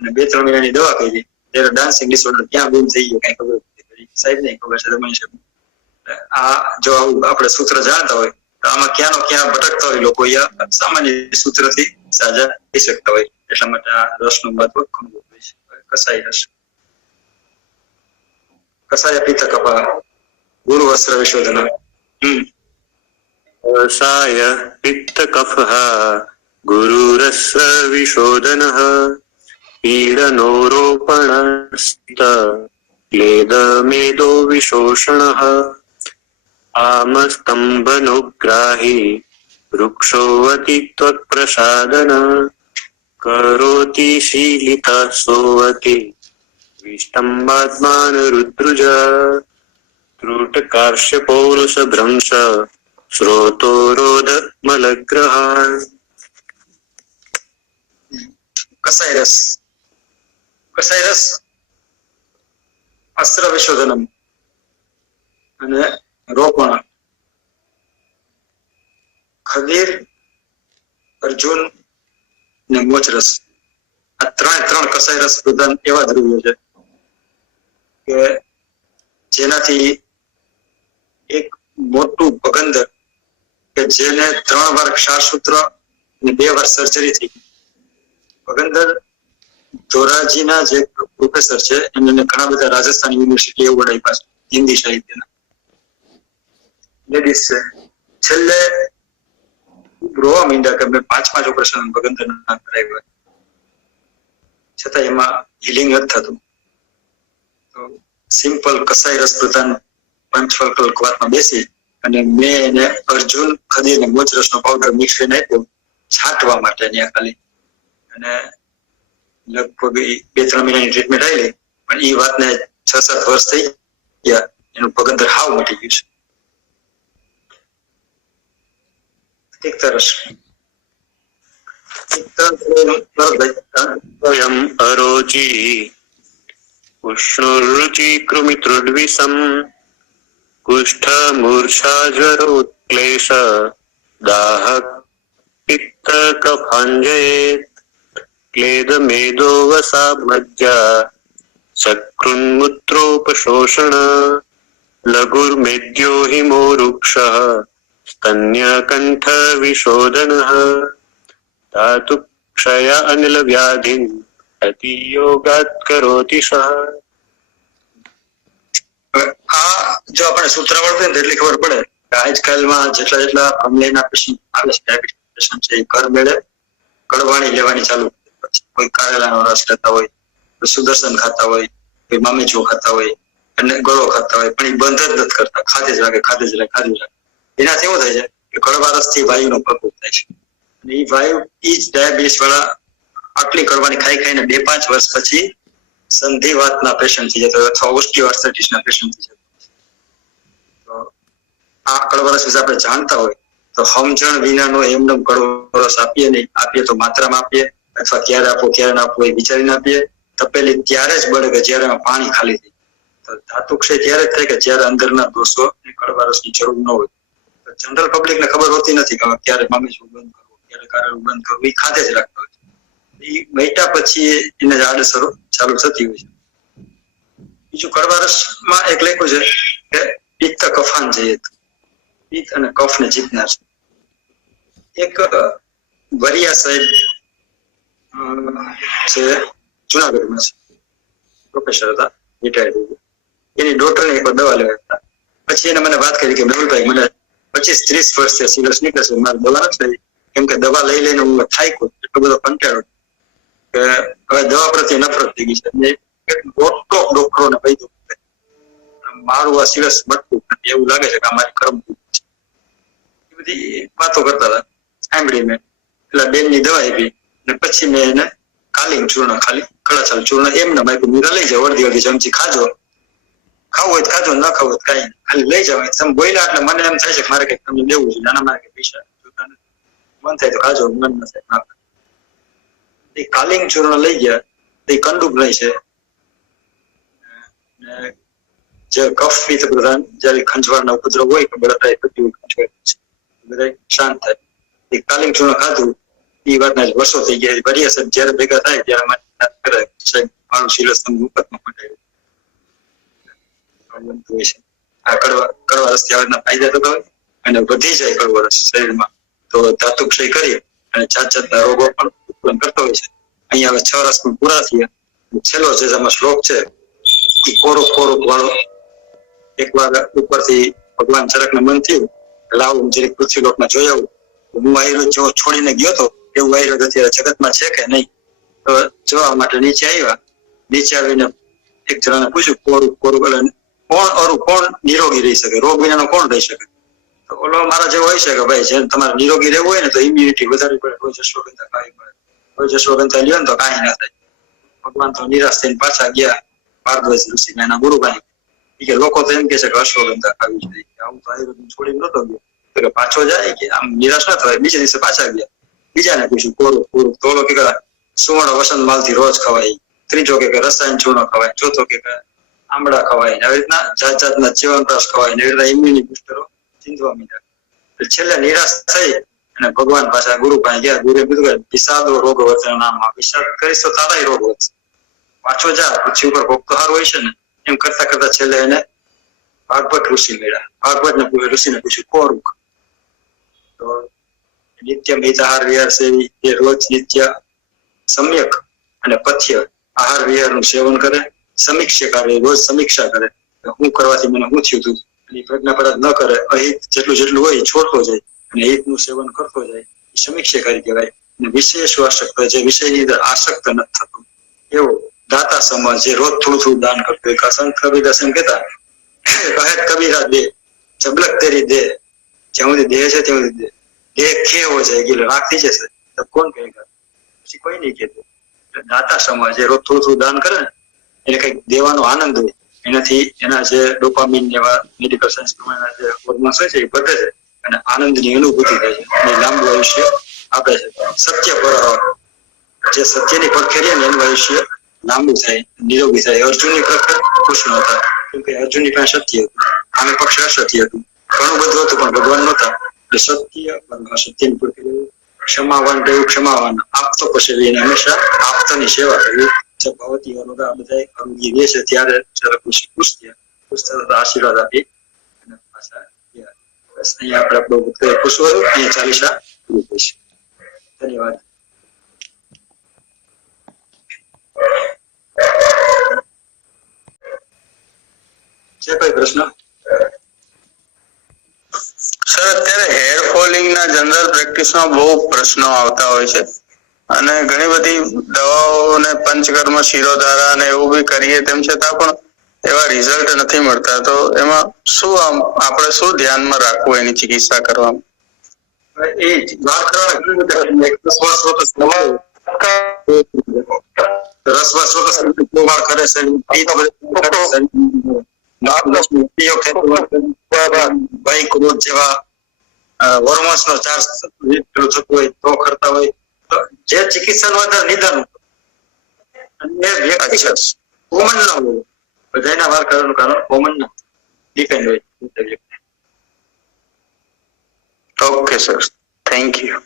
અને 2-3 મહિનાની દવા કરી. ત્યારે ડાન્સિંગ ડિસઓર્ડર ક્યાં બંધ થઈ ગયો કઈ ખબર નથી. સાહેબ ને ખબર છે, રમણ સાહેબ. આ જો આપણે સૂત્ર જાણતા હોય તો આમાં ક્યાંનો ક્યાં ભટકતા હોય લોકો, સામાન્ય સૂત્રથી સાજા થઈ શકતા હોય. એટલા માટે આ રસનું મહત્વ ઘણું હોય છે. કસાય રસ. કસાય પિત્ત કપા ગુરુ વસ્ત્ર વિશોધન. કસાય પિત્ત કફઃ ગુરુરસ વિશોધનઃ પીડનોરોપણસ્ત ક્લેદમેદો વિશોષણઃ આમસ્તંભનોગ્રાહી વૃક્ષોવતિ ત્વત્પ્રસાદન કરોતિ શીલિતઃ સોવતિ વિષ્ટંબાત્માન રુદ્રુજ ત્રુટકાર્ષ્ય પૌરુષ ભ્રંશ શ્રોતોરોધ મલગ્રહાન. કસાય રસ. કસાય રસ અસ્ત્ર વિશોધનમ અને રોપણ. ખદીર, અર્જુન ને મોચરસ, આ ત્રણ કસાય રસ પ્રધાન એવા દ્રવ્યો છે કે જેનાથી એક મોટું ભગંદર કે જેને 3 વાર ક્ષારસૂત્ર અને 2 વાર સર્જરી થઈ. ભગંદર ધોરાજીના જે પ્રોફેસર છે એમને ઘણા બધા રાજસ્થાન યુનિવર્સિટી એવોર્ડ આપ્યા છે હિન્દી સાહિત્યના. લેડીઝ છે. છેલ્લે રોવા માંડ્યા કે મેં 5 ઓપરેશન ભગંદર ના કરાવ્યા, છતાં એમાં હિલિંગ નથી થતું. તો સિમ્પલ કસાય રસ પ્રધાન પંચફલ કવાતમાં બેસી અને મેં એને અર્જુન, ખદીર ને મોચરસનો પાવડર મિક્સ કરીને આપ્યો છાંટવા માટે ત્યાં ખાલી. અને લગભગ 2-3 મહિનાની ટ્રીટમેન્ટ આવી, પણ એ વાતને 6-7 વર્ષ થઈ ગયા, એનું ભગંદર હાવ મટી ગયું છે. તિક્તરસ. સ્વયં અરોચી ઉષ્ણુરુચિ કૃમિત્રુદ્વિષમ કુષ્ઠ મૂર્છા જ્વરોત્ક્લેશ દાહ પિત્ત કફાંજયેત ક્લેદ મેદો વસા મજ્જા સકૃન્મૂત્રોપશોષણ લઘુર્મેદ્યો હિમો વૃક્ષઃ સ્તન્યકંઠ વિશોધનઃ ધાતુ ક્ષય અનિલ વ્યાધિન અતિ યોગાત કરોતિ સહ. હવે આ જો આપણે સૂત્ર આવડતું ને એટલી ખબર પડે કે આજકાલમાં જેટલા અમલેના પેશન્ટ આવે છે, ડાયાબિટીસ પેશન્ટ છે, એ ઘર મેળે કડવાણી લેવાની ચાલુ કરી દે. કોઈ કારેલાનો રસ લેતા હોય, કોઈ સુદર્શન ખાતા હોય, કોઈ મામેચો ખાતા હોય અને ગળો ખાતા હોય, પણ એ બંધ જ નથી કરતા, ખાધે જ રાખે. એનાથી એવું થાય છે કે કડવા રસથી વાયુનો પ્રકોપ થાય છે અને એ વાયુ એ જ ડાયાબિટીસ વાળા આટલી કડવાની ખાઈને 2-5 વર્ષ પછી સંધિવાતના પેશન્ટ થઈ જતો અથવા ઓસ્ટિયોઆર્થ્રાઇટિસના પેશન્ટ થઈ જતો. તો આ કડવા રસ વિશે આપણે જાણતા હોય તો સમજણ વિનાનો એમને કડવો રસ આપીએ નહીં. આપીએ તો માત્રામાં આપીએ અથવા ક્યારે આપો ક્યારે ના આપો એ વિચારીને આપીએ. તપેલી ત્યારે જ બળે કે જ્યારે એમાં પાણી ખાલી થાય. તો ધાતુ ક્ષય ત્યારે જ થાય કે જ્યારે અંદરના દોષો કડવા રસની જરૂર ન હોય. જનરલ પબ્લિકને ખબર હોતી નથી કે ક્યારે મામેચું બંધ કરવું, ક્યારે કારેલું બંધ કરવું, એ ખાતે જ રાખતા હોય. એ મૈટા પછી એને આડઅસરો ચાલુ થતી હોય છે. બીજું કડવા રસમાં એક લખ્યું છે કે પિત્ત કફાન જઈએ, પિત્ત અને કફને જીતનાર છે. એક વરિયા સાહેબ છે, જુનાગઢમાં છે, પ્રોફેસર હતા, રિટાયર્ડ. એની ડોક્ટરને એક દવા લેવા હતા. પછી એને મને વાત કરી કે મેહુલભાઈ, મને 25-30 વર્ષથી સિરસ નીકળે છે, મારે દવા નથી લઈ, કેમ કે દવા લઈ લઈને હું થાક્યો, એટલો બધો કંટાળો કે હવે દવા પ્રત્યે નફરત થઈ ગઈ છે. મોટો ડોક્ટરોને કહી દઉં મારું આ સિરસ બટકું નથી, એવું લાગે છે કે અમારી કરમ છે. એ બધી વાતો કરતા હતા, સાંભળી મેં. એટલે બેનની દવા આપી અને પછી મેં એને કાલિંગ ચૂર્ણ, ખાલી કળાચાલ ચૂર્ણ એમને આપ્યું. મીરા લઈ જાવ, અડધી ચમચી ખાજો, ખાવું હોય તો ખાજો, ન ખાવું હોય કઈ ખાલી લઈ જાવ. તમે બોલ્યા એટલે મને એમ થાય છે કે મારે કઈક તમને લેવું છે, નાના મારે કઈ પૈસા જોતા નથી. મન થાય તો ખાજો, મન ન થાય ના. એ કાલિંગ ચૂર્ણ લઈ ગયા, એ કંડુક નહીં છે. જે કફ પિત્ત પ્રધાન જયારે ખંજવાળના ઉપદ્રવ હોય કે બળતરા થતી હોય, બધા શાંત થાય. એ કાલિંગ ચૂર્ણ ખાધું, એ વાતના વર્ષો થઈ ગયા. ભર્યા સાહેબ જયારે ભેગા થાય ત્યારે મને કરે સાહેબ મારું સિરસ તમે મુફતમાં પટાવ્યું. આ કડવા રસથી આ ફાયદા થતા હોય અને વધી જાય કડવો રસ શરીરમાં તો ધાતુ ક્ષય કરી અને જાતના રોગો પણ ઉત્પન્ન કરતો હોય છે. અહીંયા હવે 6 રસ પણ પૂરા થયા. છેલ્લો જે શ્લોક છે એ કોરો વાળો એકવાર ઉપરથી ભગવાન ચરકને મન થયું લાવું જરીક પૃથ્વીલોકમાં જોઈ આવું. હું આયુર્વેદ જેવો છોડીને ગયો હતો એવું આયુર્વેદ અત્યારે જગતમાં છે કે નહીં, તો જોવા માટે નીચે આવ્યા. નીચે આવીને એક જણાને પૂછ્યું કોરું કોણ નિરોગી રહી શકે, રોગ વિનાનો કોણ રહી શકે? તો ઓલો મારા જેવો હોય છે કે ભાઈ જેમ તમારે નિરોગી રહેવું હોય ને તો ઇમ્યુનિટી વધારવી પડે, રોજ અશ્વગંધા ખાવી પડે. રોજ અશ્વગંધા લ્યો ને તો કાંઈ ના થાય. ભગવાન તો નિરાશ થઈને પાછા ગયા ભારદ્વાજ ઋષિ એના ગુરુભાઈ કે લોકો તો એમ કે છે કે અશ્વગંધા ખાવી જોઈએ, આવું તો આયુર્વેદ છોડીને નતો ગયો. તો કે પાછો જાય કે આમ નિરાશ ના થવાય. બીજા દિવસે પાછા ગયા, બીજાને પૂછ્યું કોરું તો ઓલો કે સુવર્ણ વસંત માલ થી રોજ ખવાય. ત્રીજો કે રસાયણ ચૂર્ણ ખવાય. ચોથો કે આંબળા ખવાય. આવી રીતના જાતના જીવન રસ ખવાય. એવી રીતના ઇમ્યુનિટી બુસ્ટરો ચીંધવા માંડ્યા. છેલ્લે નિરાશ થઈ અને ભગવાન પાછા ગુરુ પાસે ગયા. ગુરુએ કીધું કે વિષાદો રોગ વધે નામમાં, વિષાદ કરીશ તો તારાય રોગ વધશે, પાછો જા પૃથ્વી ઉપર ભોગ તો સારું હોય છે ને. એમ કરતા છેલ્લે એને ભાગવત ઋષિ મળ્યા. ભાગવત ઋષિને પૂછ્યું કોરુક. તો નિત્ય મિતાહાર વિહાર સેવી એ રોજ નિત્ય સમ્યક અને પથ્ય આહાર વિહાર નું સેવન કરે. સમીક્ષા કરે, રોજ સમીક્ષા કરે હું કરવાથી મને શું થયું હતું. એની પ્રજ્ઞાપરાધ ન કરે, અહિત જેટલું હોય એ છોડતો જાય અને હિતનું સેવન કરતો જાય, એ સમીક્ષા કરી કહેવાય. અને વિશેષ આસક્ત જે વિષયની અંદર આસક્ત નથી થતો એવો દાતા સમાજ જે રોજ થોડું દાન કરતો હોય. સંત કબીરદાસ એમ કહેતા કહે કબીરા દે જબલક તેરી દે, જ્યાં સુધી દેહ છે ત્યાં સુધી દેહ ખેવો જાય એટલે રાખતી જશે તો કોણ કહે, પછી કોઈ નહીં કહેતું. દાતા સમાજ જે રોજ થોડું દાન કરે ને એને કઈક દેવાનો આનંદ હોય. એનાથી એના જે ડોપામીન એવા મેડિકલ સાયન્સ પ્રમાણેના જે હોર્મોન્સ હોય છે એ ઘટે છે અને આનંદની અનુભૂતિ થાય છે અને લાંબુ આયુષ્ય આપે છે. સત્ય પર જે સત્યની પડખેરીએ ને એનું આયુષ્ય લાંબુ થાય, નિરોગી થાય. અર્જુનની પ્રખર કૃષ્ણ હતા કેમ કે અર્જુનની પાસે સત્ય હતું, આમે પક્ષ અસત્ય હતું, ઘણું બધું હતું પણ ભગવાન નહોતા. એટલે સત્ય સત્યની પડખેરી ક્ષમાવાન રહ્યું, ક્ષમાવાન આપતો પછી એને હંમેશા આપતાની સેવા કરવી. ભગવતી આ બધા આરોગ્ય દે છે ત્યારે ખુશ થયા, આશીર્વાદ આપી અને પાછા ગયા. બસ અહીંયા આપણે આપણો ખુશ હોય અહીંયા 40 પૂરું થશે. ધન્યવાદ. છે કોઈ પ્રશ્ન? સર અત્યારે હેર ફોલિંગ ના જનરલ પ્રેક્ટિસમાં બહુ પ્રશ્નો આવતા હોય છે અને ઘણી બધી દવાઓ ને પંચકર્મ શિરોધારા ને એવું બી કરીએ તેમ છતાં પણ એવા રિઝલ્ટ નથી મળતા. તો એમાં શું આપણે શું ધ્યાનમાં રાખવું એની ચિકિત્સા કરવામાં? એ જ વાત કરવાના રસવાસ્રોત કરે છે, બાઈક રોડ જેવા હોર્મોન્સ નો ચાર્જ થતો હોય તો કરતા હોય તો જે ચિકિત્સાનો આધાર નિદાન અને વ્યક્તિ કોમન ના હોય, બધાના વાર કરવાનું કારણ કોમન ના ડિપેન્ડ હોય. Okay sir, thank you.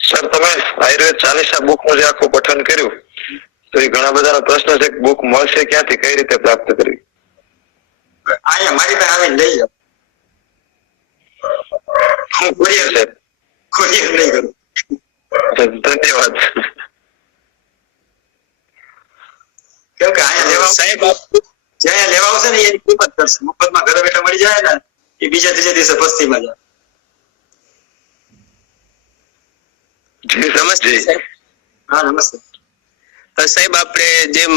Sir તમે આયુર્વેદ 40 બુક નું જે આખું પઠન કર્યું તો એ ઘણા બધાનો પ્રશ્ન છે કે બુક મળશે ક્યાંથી, કઈ રીતે પ્રાપ્ત કરવી? અહીંયા મારી પાસે આવીને લઈ જાઓ. હું કુરિયર નહીં કરું. ધન્યવાદ. કેમ કે અહીંયા લેવા સાહેબ જ્યાં લેવા આવશે ને એની કિંમત કરશે. મફતમાં ઘરે બેઠા મળી જાય ને એ બીજા ત્રીજા દિવસે પસ્તીમાં જાય. નમસ્તે સાહેબ. હા નમસ્તે સાહેબ, આપણે જેમ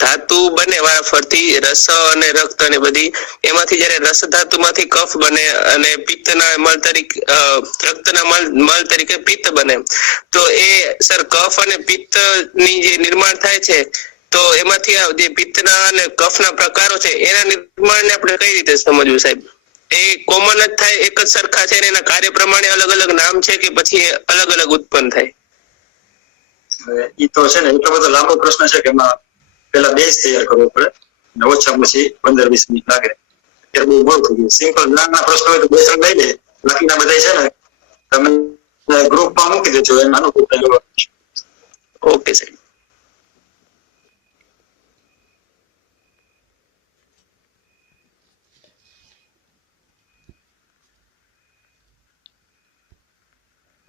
ધાતુ બને વારાફરતી રસ અને રક્ત અને બધી, એમાંથી જયારે રસ ધાતુમાંથી કફ બને અને પિત્તના મળ તરીકે રક્તના મળ તરીકે પિત્ત બને, તો એ સર કફ અને પિત્તની જે નિર્માણ થાય છે તો એમાંથી જે પિત્તના અને કફના પ્રકારો છે એના નિર્માણને આપણે કઈ રીતે સમજવું સાહેબ? એ કોમન જ થાય, એક જ સરખા છે, એના કાર્ય પ્રમાણે અલગ અલગ નામ છે કે પછી અલગ અલગ ઉત્પન્ન થાય? એ તો છે ને એટલો બધો લાંબો પ્રશ્ન છે કે એમાં પેલા બેઝ તૈયાર કરવો પડે અને ઓછામાં ઓછી 15-20 મિનિટ લાગે. અત્યારે બહુ મોડું થઈ ગયું. સિમ્પલ જ્ઞાનના પ્રશ્નો હોય તો 2-3 લઈ લે, બાકીના બધા છે ને તમે ગ્રુપમાં મૂકી દેજો, એમ અનુકૂળ થાય. ઓકે સાહેબ.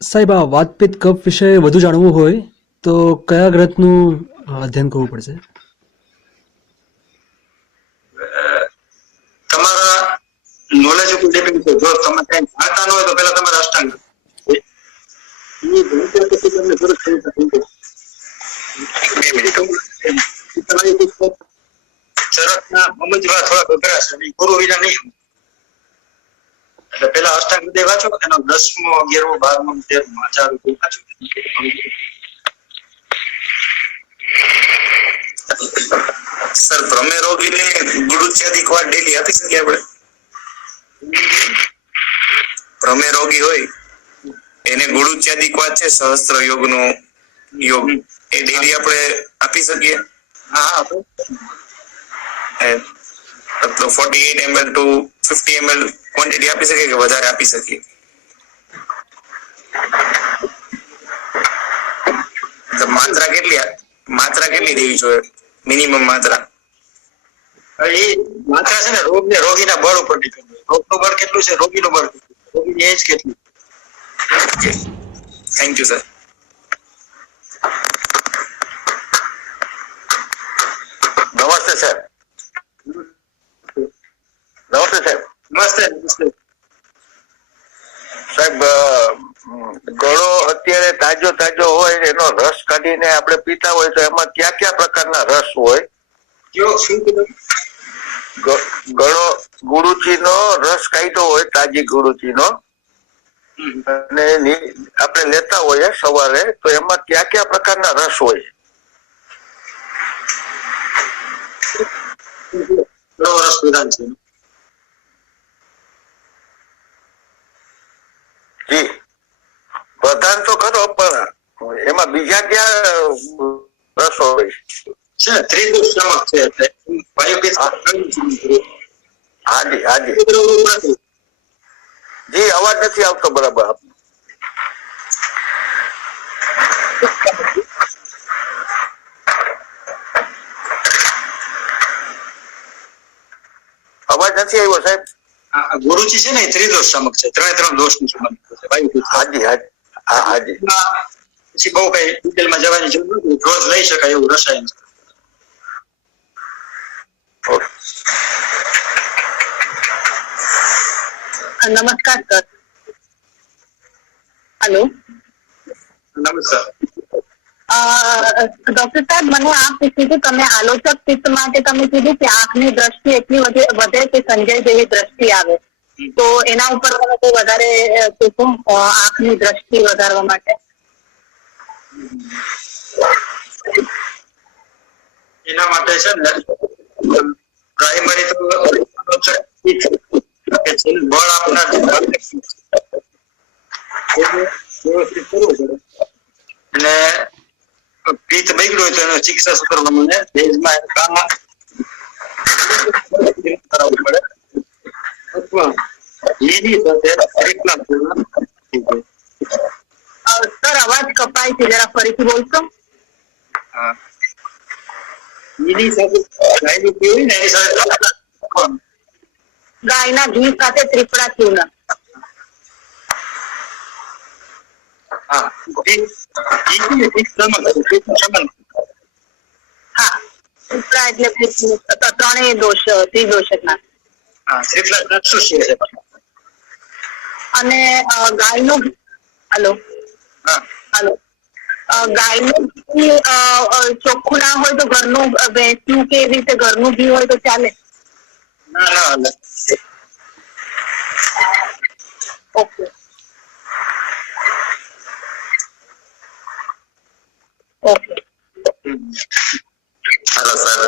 સાહેબ, આ વાતપિત્ત કફ વિશે વધુ જાણવું હોય તો કયા ગ્રંથનું અધ્યયન કરવું પડશે? તમારા નોલેજ ઉપર ડિપેન્ડ છે. જો તમે કઈ જાણતા ન હોય તો પેલા તમારે અષ્ટાંગ ચરકના સમજવા થોડા અઘરા છે, ગુરુ વિના નહીં. એટલે પેલા અષ્ટાંગ હૃદય વાંચો, એનો 10મો 11મો 12મો 13મો 4 વાંચો. સર, પ્રમેય રોગીને ગુરુચ્યાદિક વાર ડેલી આપી શકીએ આપણે? પ્રમેય રોગી હોય એને ગુરુચ્યાદિક વાત છે સહસ્ત્ર યોગનો યોગ, એ ડેલી આપણે આપી શકીએ? હા તો 48 ml to 50 ml ક્વોન્ટિટી આપી શકીએ કે વધારે આપી શકીએ? માત્રા કેટલી દેવી જોઈએ, મિનિમમ માત્રા? એ માત્રા છે ને રોગીના બળ ઉપર ડિપેન્ડ હોય. રોગનું બળ કેટલું છે, રોગીનું બળ કેટલું, રોગીની એજ કેટલી. Thank you sir. નમસ્તે સાહેબ. નમસ્તે સાહેબ. નમસ્તે નમસ્તે સાહેબ, ગળો અત્યારે તાજો હોય એનો રસ કાઢીને આપણે પીતા હોય તો એમાં કયા પ્રકારના રસ હોય? કયો શું કીધું? ગળો ગુરુચીનો રસ કાઢ્યો હોય, તાજી ગુરુચીનો, અને આપણે લેતા હોઈએ સવારે, તો એમાં કયા પ્રકારના રસ હોય? રસ વિધાન છે. જી, પ્રધાન તો ખરો, પણ એમાં બીજા ક્યાં રસો હોય છે? ત્રિદોષાત્મક છે એટલે વાયુપિત્ત. હાજી જી, અવાજ નથી આવતો બરાબર. અવાજ નથી આવ્યો સાહેબ. ગુરુજી છે ને એ ત્રિદોષાત્મક છે, 3 દોષ નું સંબંધ છે. વાયુપિત્ત હાજી પછી બહુ કઈ ડિટેલમાં જવાની જરૂર નથી, રોજ લઈ શકાય એવું રસાયણ છે. નમસ્કાર સર. હેલો. નમસ્કાર. ડોક્ટર સાહેબ, મને આ પૂછ્યું કે તમે આલોચક પિત્ત માટે તમે કીધું કે આંખની દ્રષ્ટિ એટલી વધે કે સંજય જેવી દ્રષ્ટિ આવે, તો એના ઉપર તમે કોઈ વધારે કીધું આંખની દ્રષ્ટિ વધારવા માટે? એના માટે છે ને પ્રાઇમરી તો બળ આપનાર વ્યવસ્થિત કરવું પડે, અને પિત્ત બગડ્યું હોય તો એનો ચિકિત્સા સૂત્રમાં દેશમાં કામ કરાવવું પડે, અથવા લીલી સાથે ટ્રીટમેન્ટ કરવું. સર, અવાજ કપાય છે, જરા ફરીથી બોલશો? લીલી સાથે ગાયનું ઘી હોય ને એની સાથે ગાયના ઘી સાથે ત્રિફળા ચૂર્ણ. હા, હા, ત્રિફળા એટલે ત્રણેય દોષ ત્રિદોષકના. હા, ત્રિફળા ત્રણસુષ્ય છે. અને ગાયનું હલો હલો ગાયનું ઘી ચોખ્ખું ના હોય તો ઘરનું ભેંસનું કે એવી રીતે ઘરનું ઘી હોય તો ચાલે? ના ના, ઓકે. ઓકે. હેલો સર,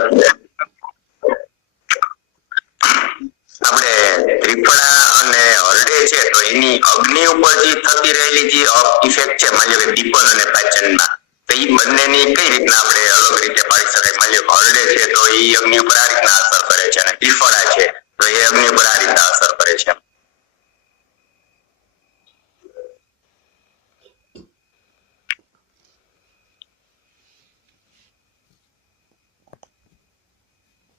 આપણે ત્રિફળા અને હરડે છે તો એની અગ્નિ ઉપર જે થતી રહેલી જે ઇફેક્ટ છે, માની લો કે દીપન અને પાચનમાં, તો એ બંનેની કઈ રીતના આપણે અલગ રીતે પાડી શકાય? માની લો કે હરડે છે તો એ અગ્નિ ઉપર આ રીતના અસર કરે છે, અને ત્રિફળા છે તો એ અગ્નિ ઉપર આ રીતના અસર કરે છે.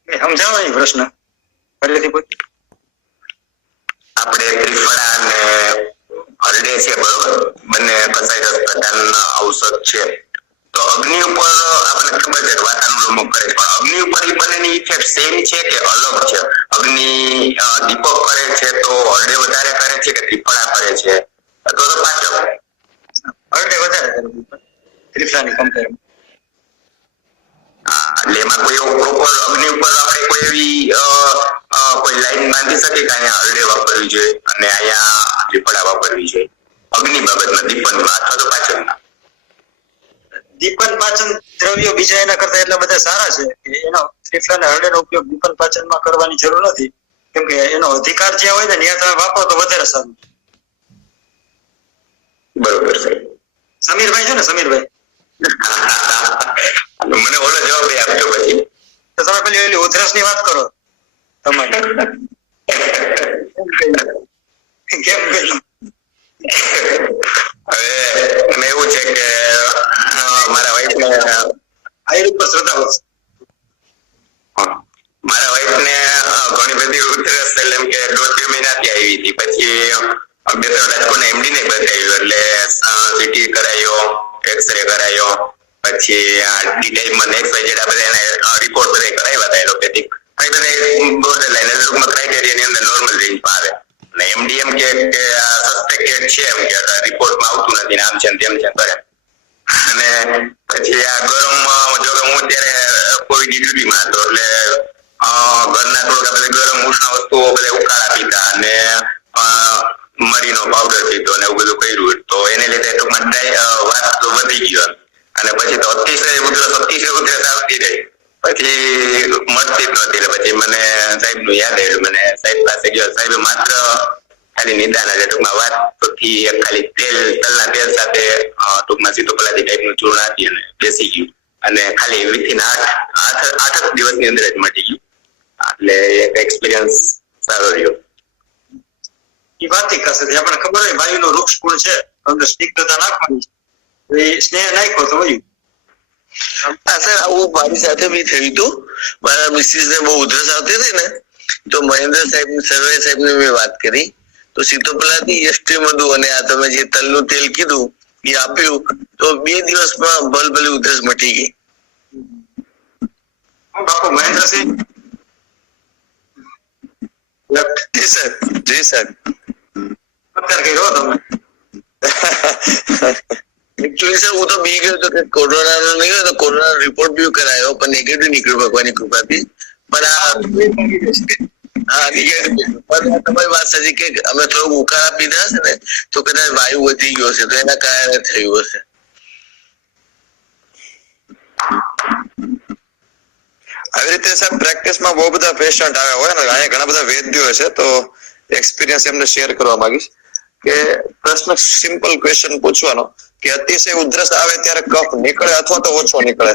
સમજાવો એ પ્રશ્ન ફરીથી પૂછ. આપણે ત્રિફળા અને હરડે છે, બરોબર, બંને કસાય પ્રકારના ઔષધ છે, તો અગ્નિ ઉપર આપણને ખબર છે કે વાતાનુકૂલન કરે છે, પણ અગ્નિ ઉપર એ બંનેની ઇફેક્ટ સેમ છે કે અલગ છે? અગ્નિ દીપક કરે છે તો હરડે વધારે કરે છે કે ત્રિફળા કરે છે, અથવા તો પાચક? હરડે વધારે ત્રિફળાની કમ્પેર. એટલે એમાં કોઈ એવો પ્રોપર અગ્નિ ઉપર આપણે કોઈ એવી કોઈ લાઈન બાંધી શકીએ કે અહીંયા હરડે વાપરવી જોઈએ અને અહીંયા ત્રિફળા વાપરવી જોઈએ અગ્નિ બાબતમાં, દીપનમાં અથવા તો પાચનમાં? દીપન પાચન દ્રવ્યો બીજા એના કરતા એટલા બધા સારા છે કે એનો ત્રિફળા અને હરડેનો ઉપયોગ દીપન પાચનમાં કરવાની જરૂર નથી, કેમ કે એનો અધિકાર જ્યાં હોય ને ત્યાં તમે વાપરો તો વધારે સારું. બરોબર છે. સમીરભાઈ છે ને, સમીરભાઈ, મને ઓલો જવાબ આપજો પછી. તો તમે પેલી ઓલી ઉધરસ ની વાત કરો તમારે કેમ કર્યું? હવે એમાં એવું છે કે મારા વાઈફને આયુર્વેદ પર શ્રદ્ધા છે. મારા વાઈફને ઘણી બધી ઉધરસ, એટલે એમ કે 2-3 મહિનાથી આવી હતી, પછી 2-3 રાજકોટના એમડી ને બતાવ્યું, એટલે સીટી કરાયો, એક્સરે કરાયો, પછી ડીટાઈપમાં નેક્સ્ટ વાઇઝ આ બધા એને રિપોર્ટ બધા કરાવ્યા હતા એલોપેથિક, આ બધા બોર્ડર લાઈન ટૂંકમાં ક્રાઇટેરિયાની અંદર નોર્મલ રેન્જમાં આવે, અને એમડી એમ કે સસ્પેક્ટેડ છે, એમ કે રિપોર્ટમાં આવતું નથી, આમ છે તેમ છે કરે. અને પછી આ ગરમ, જો કે હું ત્યારે કોવિડની ડ્યુટીમાં હતો, એટલે ઘરના થોડાક બધા ગરમ ઉષ્ણ વસ્તુઓ બધા ઉકાળા પીતા અને મરીનો પાવડર પીતો અને એવું બધું કર્યું, તો એને લીધે ટૂંકમાં વાત વધી ગયો, અને પછી તો અતિશય ઉધરસ આવતી રહી, પછી મળતી જ નહોતી. એટલે પછી મને સાહેબ નું યાદ આવ્યું, મને સાહેબ પાસે ગયો, સાહેબ માત્ર ખાલી નિદાન એટલે ટૂંકમાં વાત થી ખાલી તલના તેલ સાથે ટૂંકમાં સીતોપલાદી ટાઈપનું ચૂર્ણ આપી અને બેસી ગયું, અને ખાલી વિથિન 8 દિવસની અંદર જ મટી ગયું, એટલે એક એક્સપિરિયન્સ સારો રહ્યો. એ વાત કશે આપણને ખબર હોય વાયુનો વૃક્ષ ગુણ છે, અંદર સ્નિગ્ધતા નાખવાની છે, એ સ્નેહ નાખ્યો તો વયું. હા સર, આવું મારી સાથે બી થયું હતું. મારા મિસિસ ને બહુ ઉધરસ આવતી હતી ને, તો મહેન્દ્ર સાહેબ, સર્વે સાહેબ ને મેં વાત કરી, તો સીતોપલાદી, યષ્ટી મધુ અને આ તમે જે તલનું તેલ કીધું એ આપ્યું તો 2 દિવસમાં ભલભલી ઉધરસ મટી ગઈ. બાપુ મહેન્દ્રસિંહ જી સાહેબ, જી સાહેબ. અત્યારે કઈ રહો તમે? એકચ્યુઅલી સર હું તો બી ગયો તો કે કોરોના નો નહીં તો કોરોના રિપોર્ટ બી કરાયો પણ નેગેટિવ નીકળ્યો ભગવાનની કૃપાથી. પણ હા નેગેટિવ. પણ તમારી વાત સાચી કે અમે થોડું ઉકાળા પીધા છે ને તો કદાચ વાયુ વધી ગયો છે તો એના કારણે થયું હશે. આવી રીતે સાહેબ પ્રેક્ટિસમાં બહુ બધા પેશન્ટ આવ્યા હોય ને, અહીંયા ઘણા બધા વૈદ્યો છે તો એક્સપિરિયન્સ એમને શેર કરવા માંગીશ કે પ્રશ્ન સિમ્પલ ક્વેશ્ચન પૂછવાનો કે અતિશય ઉધરસ આવે ત્યારે કફ નીકળે અથવા તો ઓછો નીકળે,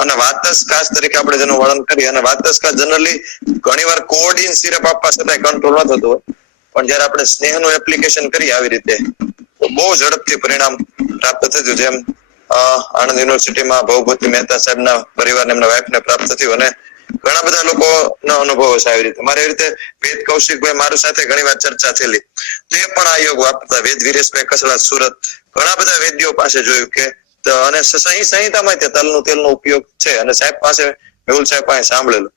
અને વાતસ્કાસ તરીકે આપણે જેનું વર્ણન કરીએ, અને વાતસ્કાસ જનરલી ઘણીવાર કોડિન સિરપ આપવા છતાંય કંટ્રોલ ન થતું હોય, પણ જયારે આપણે સ્નેહનું એપ્લિકેશન કરીએ આવી રીતે તો બહુ ઝડપથી પરિણામ પ્રાપ્ત થતું. જેમ આણંદ યુનિવર્સિટીમાં ભવભૂતિ મહેતા સાહેબના પરિવારને એમના વાઇફને પ્રાપ્ત થયું, અને ઘણા બધા લોકોનો અનુભવ છે આવી રીતે. મારે એવી રીતે વેદ કૌશિકભાઈ મારું સાથે ઘણી વાર ચર્ચા થયેલી, તો એ પણ આ યોગ વાપરતા. વેદ વિરેશભાઈ કસડા સુરત, ઘણા બધા વૈદ્યો પાસે જોયું કે અને સંહિતામાં તે તલનું તેલનો ઉપયોગ છે, અને સાહેબ પાસે મેહુલ સાહેબ પાસે સાંભળેલું.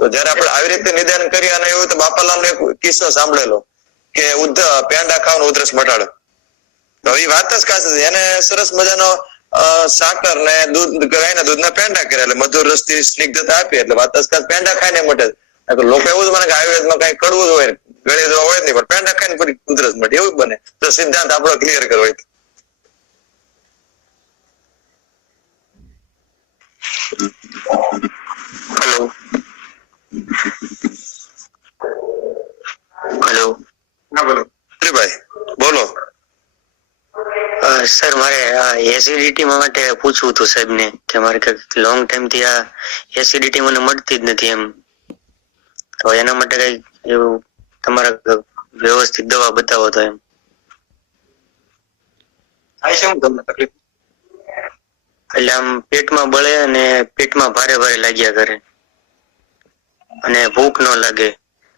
તો જયારે આપણે આવી રીતે નિદાન કરીએ, અને એવું તો બાપાલાલનો એક કિસ્સો સાંભળેલો કે પેંડા ખાવાનું ઉધરસ મટાડે. તો એ વાત જ ખાસ હતી. એને સરસ મજાનો સાકર ને દૂધ ગાયના દૂધના પેંડા કર્યા, એટલે મધુર રસથી સ્નિગ્ધતા આપી, એટલે વાત જ ખાસ પેંડા ખાઈને મટે. લોકો એવું જ મને કે આયુર્વેદમાં કઈ કડવું જ હોય, ગળી દવા હોય જ નહીં, પણ પેંડા ખાઈને ફરી ઉધરસ મટે, એવું જ બને. તો સિદ્ધાંત આપણો ક્લિયર કરવો. Hello hello. ના બોલો. ભાઈ બોલો. સર મારે આ એસિડિટી માટે પૂછવું હતું સાહેબ ને કે મારે લોંગ ટાઈમ થી આ એસિડિટી મને મળતી જ નથી એમ, તો એના માટે કઈ એવું તમારા વ્યવસ્થિત દવા બતાવો તો એમ. થાય છે હું તમને તકલીફ? એટલે આમ પેટમાં બળે અને પેટમાં ભારે ભારે લાગ્યા કરે અને ભૂખ ન લાગે.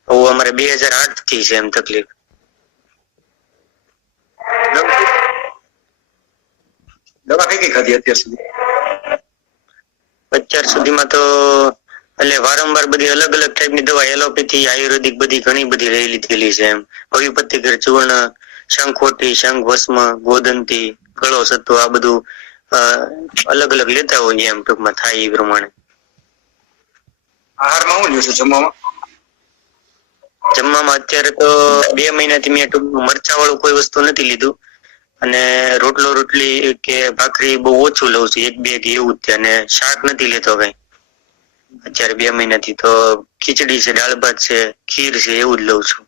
આવું અમારે 2008 થી છે એમ તકલીફ. દવા કઈ કઈ ખાધી અત્યાર સુધી? અત્યાર સુધીમાં તો એટલે વારંવાર બધી અલગ અલગ ટાઈપની દવા, એલોપેથી, આયુર્વેદિક બધી ઘણી બધી લઈ લીધેલી છે એમ. હરિપત્તિકર ચૂર્ણ, શંખોટી, શંખ ભસ્મ, ગોદંતી, ગળો સત્વ, આ બધું અલગ અલગ લેતા હોય એમ ટૂંકમાં થાય એ પ્રમાણે. આહારમાં શું લ્યો છો જમવામાં? જમવામાં અત્યારે તો 2 મહિનાથી મેં ટૂંકમાં મરચા વાળું કોઈ વસ્તુ નથી લીધું, અને રોટલો રોટલી કે ભાખરી બહુ ઓછું લઉં છું, 1-2 એવું જ. અને શાક નથી લેતો કઈ અત્યારે 2 મહિનાથી. તો ખીચડી છે, દાળ ભાત છે, ખીર છે, એવું જ લઉં છું.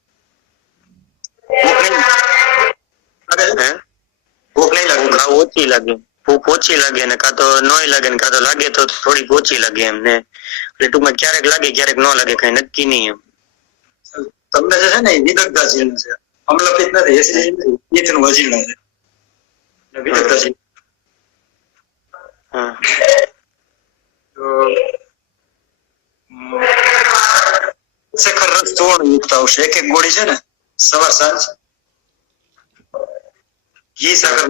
ભૂખ નહીં લાગે? ભૂખ ઓછી લાગે, ભૂખ ઓછી લાગે, ને કાં તો નોય લાગે, ને કાં તો લાગે તો થોડીક ઓછી લાગે એમ. ને એટલે ટૂંકમાં ક્યારેક લાગે ક્યારેક ન લાગે, કઈ નક્કી નહીં એમ. તમને જે છે ને એ વિદગ્ધતા જીર્ણ છે, અમ્લપિત્ત નથી, એસિડિટી નથી, પિત્તનું અજીર્ણ છે, વિદગ્ધતા જીર્ણ. તો શેખર રસ ચૂર્ણ યુક્ત આવશે, 1-1 ગોળી છે ને સવાર સાંજ. ઘી સાકર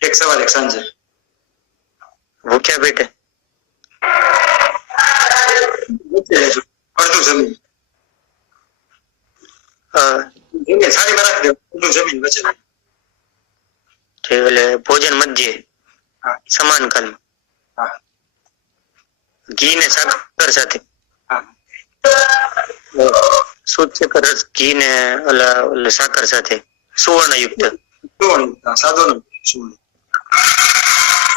એક સવાર એક સાંજે. ભૂખ્યા પેટે અડધું જમીન થાળીમાં રાખી દો, અડધું જમીન વચ્ચે. એટલે ભોજન મધ્યે સમાન કાલમાં હા ઘી ને સાકર સાથે. હા શુદ્ધ શેખર રસ ઘી ને ઓલા સાકર સાથે સુવર્ણયુક્ત. સુવર્ણ સાદો નો સુવર્ણ.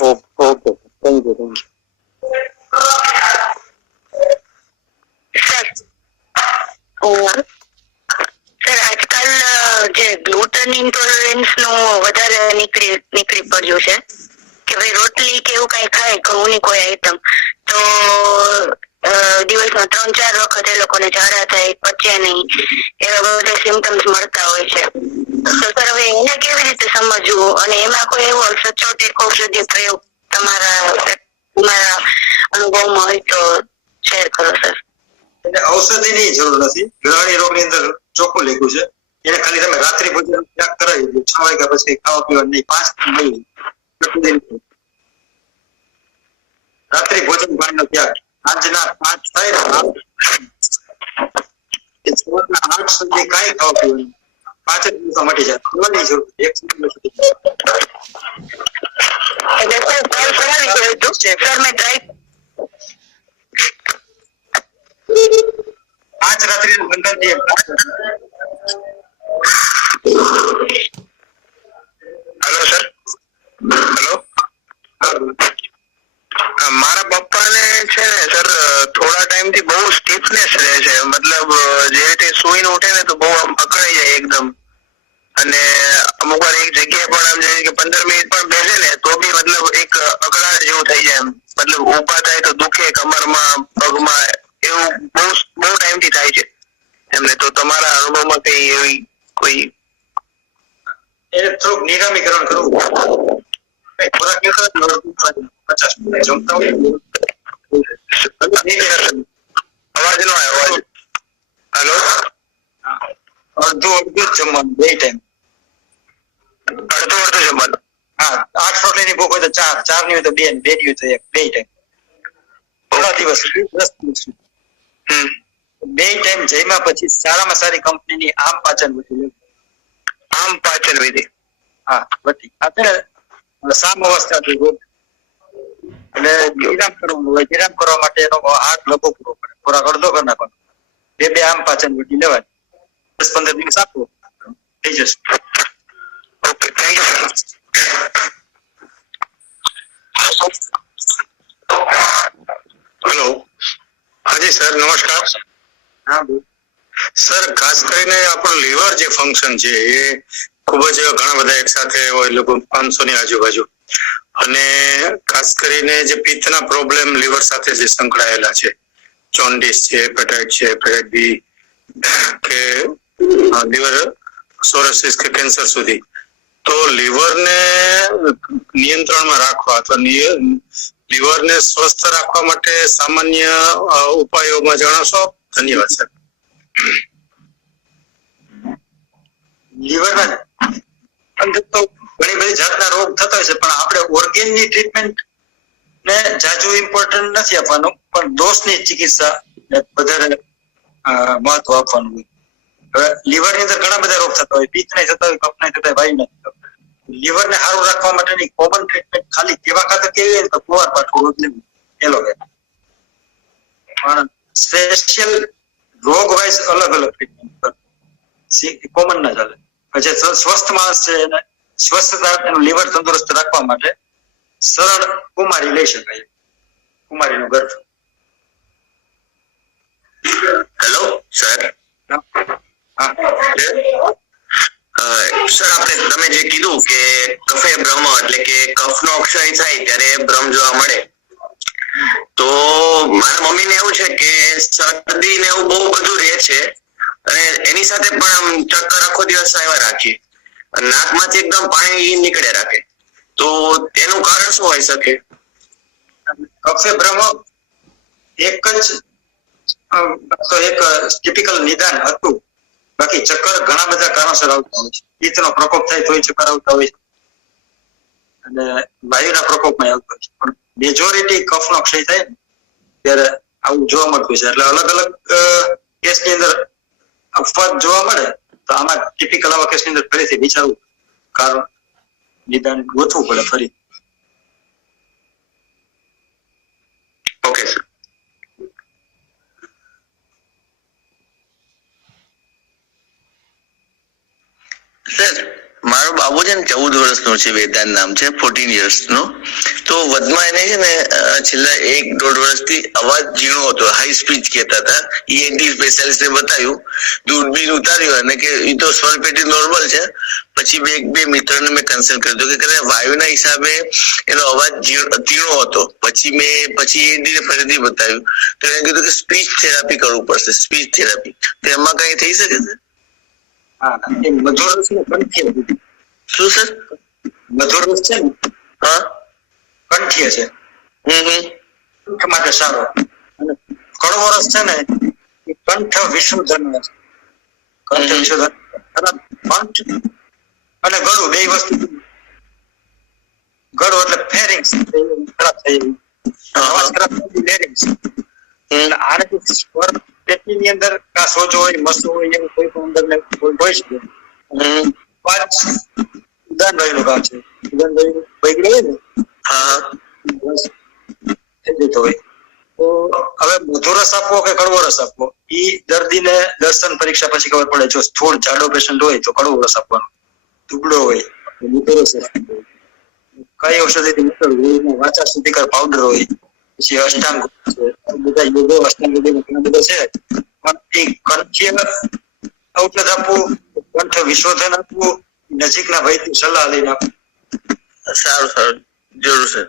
Okay thank you. સર આજકાલ જે ગ્લુટન ઇન્ટોલરન્સ નું વધારે નીકળી પડ્યું છે કે ભાઈ રોટલી કે એવું કઈ ખાય ઘઉંની કોઈ આઈટમ તો દિવસમાં 3-4 વખત એ લોકોને ઝાડા થાય, પચે નહીં, એવા બધા સિમ્ટમ્સ મળતા હોય છે. તો સર હવે એને કેવી રીતે સમજવું, અને એમાં કોઈ એવો સચોટ એક ઔષધીય પ્રયોગ તમારા અનુભવમાં હોય તો શેર કરો સર. એટલે ઔષધિની જરૂર નથી. ગ્રહણી રોગની અંદર ચોખ્ખું લખ્યું છે એને ખાલી તમે રાત્રિ ભોજન ત્યાગ કરાવી દો, 6 વાગ્યા પછી ખાવા પીવા નહીં, 5 મહિને પ્રતિદિન રાત્રિ ભોજન પાણીનો ત્યાગ. સાંજના 5 થાય ને સવારના 8 સુધી કાંઈ ખાવા પીવાનું 5 જ દિવસો મટી જાય, ખવાની જરૂર એક સુધી એટલે સર કોલ કરાવી ગયો હતો સર મેં ટ્રાય 5 રાત્રિનું બંધન છે. Hello sir, hello. મારા પપ્પાને છે ને સર થોડા ટાઈમથી બહુ સ્ટીફનેસ રહે છે, મતલબ જે રીતે સુઈને ઉઠે ને તો બહુ આમ અકળાઈ જાય એકદમ, અને અમુક વાર એક જગ્યાએ પણ આમ જાય કે 15 મિનિટ પણ બેસે ને તો બી મતલબ એક અકળાટ જેવું થઈ જાય, એમ મતલબ ઊભા થાય તો દુખે કમરમાં પગમાં, એવું બહુ ટાઈમથી થાય છે એમને. તો તમારા અનુભવમાં કઈ એવી કોઈ એ થોડુંક નિરામીકરણ કરવું, ખોરાક લેતા 50 મિનિટ જમતા હોય અવાજ નો આવ્યો. હેલો. અડધું જ જમવાનું 2 ટાઈમ. અડધું જમવાનું. હા, 8 રોટલીની ભૂખ હોય તો 4 ની હોય તો 2 ની હોય તો 1, 2 ટાઈમ. થોડા દિવસ 10 દિવસ 2 ટાઈમ જમ્યા પછી સારામાં સારી કંપનીની આમ પાચન વિધિ લેવી. આમ પાચન વિધિ. હા, બધી આ છે ને સામ અવસ્થાથી રોગ એટલે વિરામ કરવાનું હોય. વિરામ કરવા માટે એનો હાથ લગો પૂરો પડે, ખોરાક અડધો કરી નાખવાનો, 2 આમ પાચન વિધિ લેવાની, 10-15 દિવસ આપો થઈ જશે. Okay, thank you sir. Hello. હાજી સર, નમસ્કાર. હા બોલ. સર, ખાસ કરીને આપણું લીવર જે ફંક્શન છે એ ખૂબ જ ઘણા બધા એક સાથે હોય, લોકો 500 ની આજુબાજુ, અને ખાસ કરીને જે પિત્તના પ્રોબ્લેમ લીવર સાથે જે સંકળાયેલા છે, જોન્ડિસ છે, હેપેટાઇટ છે, હેપેટાઇટ બી કે લીવર સોરોસિસ કે કેન્સર સુધી, તો લીવરને નિયંત્રણમાં રાખવા અથવા લીવરને સ્વસ્થ રાખવા માટે સામાન્ય ઉપાયોમાં જણાવશો? ધન્યવાદ સર. લીવરના તો ઘણી બધી જાતના રોગ થતા હોય છે, પણ આપણે ઓર્ગેનની ટ્રીટમેન્ટ ને જાજુ ઇમ્પોર્ટન્ટ નથી આપવાનું, પણ દોષની ચિકિત્સા વધારે મહત્વ આપવાનું હોય. હવે લીવરની અંદર ઘણા બધા રોગ થતા હોય, પિત્ત નહીં થતા હોય, કફ નહીં થતા હોય, વાયુ નહીં થતા હોય. લીવરને સારું રાખવા માટેની કોમન ટ્રીટમેન્ટ ખાલી કેવા ખાતર કેવી હોય તો કુવાર પાઠવું રોજ લેવું, એલોવેરા. પણ સ્પેશિયલ રોગ વાઇઝ અલગ અલગ ટ્રીટમેન્ટ કોમન ના ચાલે. જે સ્વસ્થ માણસ છે એને સ્વસ્થતા એનું લીવર તંદુરસ્ત રાખવા માટે સરળ કુમારી લઈ શકાય, કુમારીનો ગર્ભ. Hello sir. સર, આપણે તમે જે કીધું કે કફે બ્રહ્મ એટલે કે કફનો ક્ષય થાય ત્યારે બ્રહ્મ જોવા મળે, તો મારા મમ્મીને એવું છે કે શરદી ને એવું બહુ બધું રહે છે, અને એની સાથે પણ આમ ચક્કર આખો દિવસ આવ્યા રાખે, નાકમાંથી એકદમ પાણી નીકળે રાખે, તો તેનું કારણ શું હોઈ શકે? કફે બ્રહ્મ એક ટિપિકલ નિદાન હતું, બાકી ચક્કર ઘણા બધા કારણોસર આવતા હોય છે. પિત્તનો પ્રકોપ થાય તોય ચક્કર આવતા હોય છે, અને વાયુના પ્રકોપમાં આવતા હોય છે, પણ મેજોરિટી કફનો ક્ષય થાય ને ત્યારે આવું જોવા મળતું છે. એટલે અલગ અલગ કેસની અંદર અપવાદ જોવા મળે, તો આમાં ટિપિકલ આવા કેસની અંદર ફરીથી વિચારવું, કારણ નિદાન ગોતવું પડે ફરી. Okay sir. સર, મારો બાબુ છે ને 14 વર્ષનો છે, વેદાંત નામ છે, 14 યર્સનો. તો વધમાં એને છે ને છેલ્લા 1-1.5 વર્ષથી અવાજ ઝીણો હતો, હાઈ સ્પીચ કહેતા હતા. ENT સ્પેશિયાલિસ્ટને બતાવ્યું, દૂરબીન ઉતાર્યું અને કે એ તો સ્વરપેટી નોર્મલ છે. પછી બે મિત્રને મેં કન્સલ્ટ કર્યું કે કદાચ વાયુના હિસાબે એનો અવાજ ઝીણો હતો. પછી ENT ને ફરીથી બતાવ્યું, તો એને કીધું કે સ્પીચ થેરાપી કરવું પડશે, સ્પીચ થેરાપી. તો એમાં કઈ થઈ શકે છે? હા, એ મધુર રસ ને કંઠ્ય. શું સર? મધુર રસ છે ને, હા, કંઠ્ય છે, કંઠ માટે સારો. અને કડવો રસ છે ને એ કંઠ વિશુદ્ધ છે. કંઠ વિશોધન કંઠ અને ગળું બે વસ્તુ. ગળું એટલે ફેરિંગ્સ ખરાબ થઈ ગયું, અવાજ ખરાબ થઈ ગયું, larynx. એટલે આને સ્વર પેટીની અંદર કા સોજો હોય, મસો હોય, એવું કોઈ પણ અંદર હોય છે. પાંચ ઉદાનભાઈનું કામ છે. ઉદાનભાઈ બગડે હોય ને બસ થઈ જતો હોય. તો હવે મધુર રસ આપવો કે કડવો રસ આપવો, એ દર્દીને દર્શન પરીક્ષા પછી ખબર પડે. જો સ્થૂળ જાડો પેશન્ટ હોય તો કડવો રસ આપવાનો, દુબળો હોય તો મીઠો રસ આપવાનો. કઈ ઔષધિથી નીકળવું, વાચા શુદ્ધિકર પાવડર હોય, પછી અષ્ટાંગ છે, બધા યોગો અષ્ટાંગ ઘણા બધા છે. પણ એ કંઠ્ય ઔષધ આપવું, કંઠ વિશોધન આપવું, નજીકના વૈદ્ય સલાહ લઈને આપવું. સારું જરૂર છે.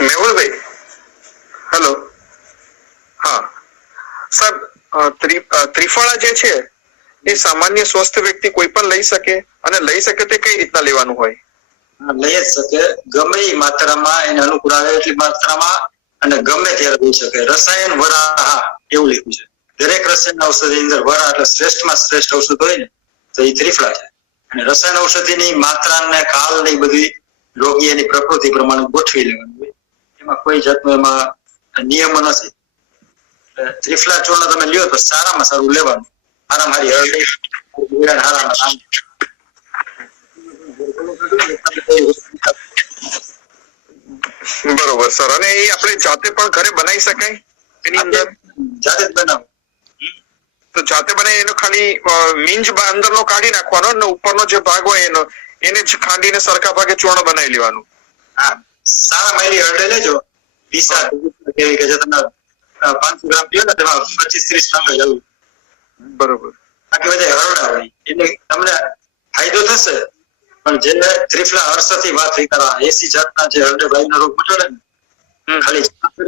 મેહુલભાઈ, હેલો. હા સાહેબ, ત્રિફળા જે છે એ સામાન્ય સ્વસ્થ વ્યક્તિ કોઈ પણ લઈ શકે, અને લઈ શકે તે કઈ રીતના લેવાનું હોય? લઈ જ શકે, ગમે એ માત્રામાં એને અનુકૂળ આવે એટલી માત્રામાં, અને ગમે ત્યારે લઈ શકે. રસાયણ વરાહ એવું લખ્યું છે. દરેક રસાયણ ઔષધિની અંદર વરાહ એટલે શ્રેષ્ઠમાં શ્રેષ્ઠ ઔષધ હોય ને તો એ ત્રિફળા છે. અને રસાયણ ઔષધિની માત્રા ને કાલ ને બધી રોગી એની પ્રકૃતિ પ્રમાણે ગોઠવી લેવાનું હોય. એમાં કોઈ જાતનો એમાં નિયમ નથી. ત્રિફળા ચૂર્ણ તમે લ્યો તો સારામાં સારું લેવાનું. હારામાં હારી હળદી, હારામાં આમ. બરોબર સર. અને એ આપણે જાતે પણ ઘરે બનાવી શકાય એની અંદર? જાતે જ બનાવો. તો જાતે બનાવી એનો ખાલી મીંજ અંદરનો કાઢી નાખવાનો, અને ઉપરનો જે ભાગ હોય એનો એને જ ખાંડીને સરખા ભાગે ચૂર્ણ બનાવી લેવાનું. હા, સારા માયલી હળદર લેજો. દિશા કેવી કે છે તમે 500 ગ્રામ લ્યો ને તેમાં 25-30 ગ્રામ જ આવું. બરોબર. બાકી બધા હરડા હોય એટલે તમને ફાયદો થશે. પણ જે ત્રિફળા હર્ષથી વાત વિકરા 80 જાતના જે હૃદય વાયુના રોગ મટાડે ને, ખાલી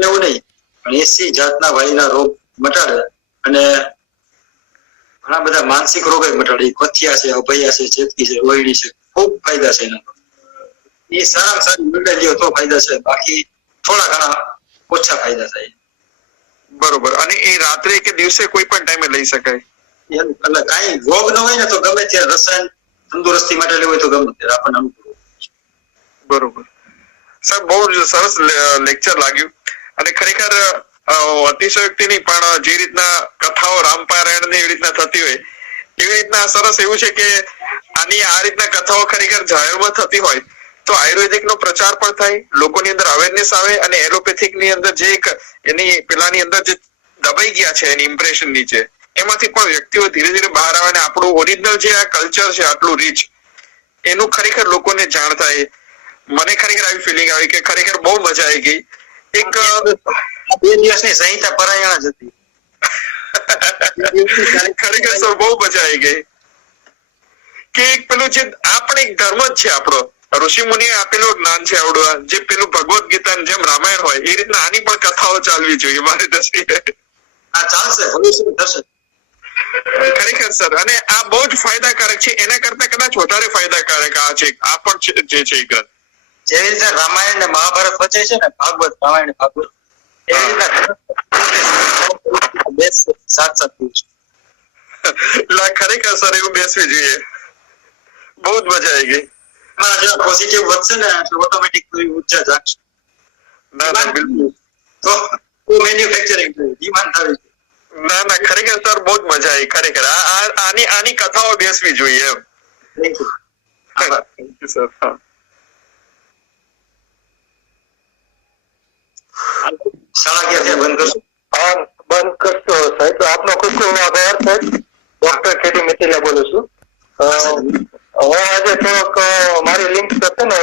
એવું નહીં પણ 80 જાતના વાયુના રોગ મટાડે. અને ઘણા બધા માનસિક રોગ મટાડે. કથિયા છે, અભયા છે, ચેતકી છે, રોહિણી છે, ખૂબ ફાયદા છે એના. એ સારામાં સારી નિર્ણય લ્યો તો ફાયદા છે, બાકી થોડા ઘણા ઓછા ફાયદા થાય. બરોબર. અને એ રાત્રે કે દિવસે કોઈ પણ ટાઈમે લઈ શકાય? એટલે કઈ રોગ ન હોય ને તો ગમે ત્યારે રસાયણ તંદુરસ્તી માટે લેવું હોય તો ગમે ત્યારે આપણને અનુકૂળ. બરોબર. સાહેબ, બહુ જ સરસ લેક્ચર લાગ્યું. અને ખરેખર અતિશયોક્તિ નહીં, પણ જે રીતના કથાઓ રામપારાયણ ને એવી રીતના થતી હોય એવી રીતના સરસ એવું છે કે આની આ રીતના કથાઓ ખરેખર જાહેરમાં થતી હોય તો આયુર્વેદિક નો પ્રચાર પણ થાય, લોકોની અંદર અવેરનેસ આવે, અને એલોપેથિક ની અંદર જે એક એની પેલાની અંદર જે દબાઈ ગયા છે એની ઇમ્પ્રેશન નીચે, એમાંથી પણ વ્યક્તિઓ ધીરે ધીરે બહાર આવે, અને આપણું ઓરિજિનલ જે આ કલ્ચર છે આટલું રીચ એનું ખરેખર લોકોને જાણ થાય. મને ખરેખર આવી ફિલિંગ આવી કે ખરેખર બહુ મજા આવી ગઈ. એક 2 દિવસની સંહિતા પરાયણ જ હતી. ખરેખર સર બહુ મજા આવી ગઈ કે એક પેલું જે આ પણ એક ધર્મ જ છે આપણો, ઋષિ મુનિએ આપેલું જ્ઞાન છે આવડું, જે પેલું ભગવદ ગીતા જેમ રામાયણ હોય એ રીતના આની પણ કથાઓ ચાલવી જોઈએ મારી દ્રષ્ટિએ. આ ચાલશે, ભવિષ્યમાં થશે. ખરેખર સર. અને આ બહુ જ ફાયદાકારક છે, એના કરતા કદાચ વધારે ફાયદાકારક આ છે. આ પણ જે છે એ ગ્રંથ જેવી રીતે રામાયણ ને મહાભારત વચ્ચે છે ને ભાગવત, રામાયણ ને ભાગવત, એવી રીતના સાત ખરેખર સર એવું બેસવી જોઈએ. બહુ જ મજા આવી ગઈ. જો પોઝિટિવ વધશે ને એટલે ઓટોમેટિક ઉર્જા જાગશે. ના બિલકુલ. તો મેન્યુફેક્ચરિંગ ડિમાન્ડ થાય. ના ખરેખર સર બહુ જ મજા આવી. ખરેખર આની કથાઓ બેસવી જોઈએ એમ. Thank you sir. હા, શાળા ક્યાંથી બંધ કરશો? હા, બંધ કરશો સાહેબ. આપનો ખૂબ ખૂબ આભાર સાહેબ. ડોક્ટર કેડી મિત્તલિયા બોલું છું. હું આજે થોડોક મારી લિંક છે ને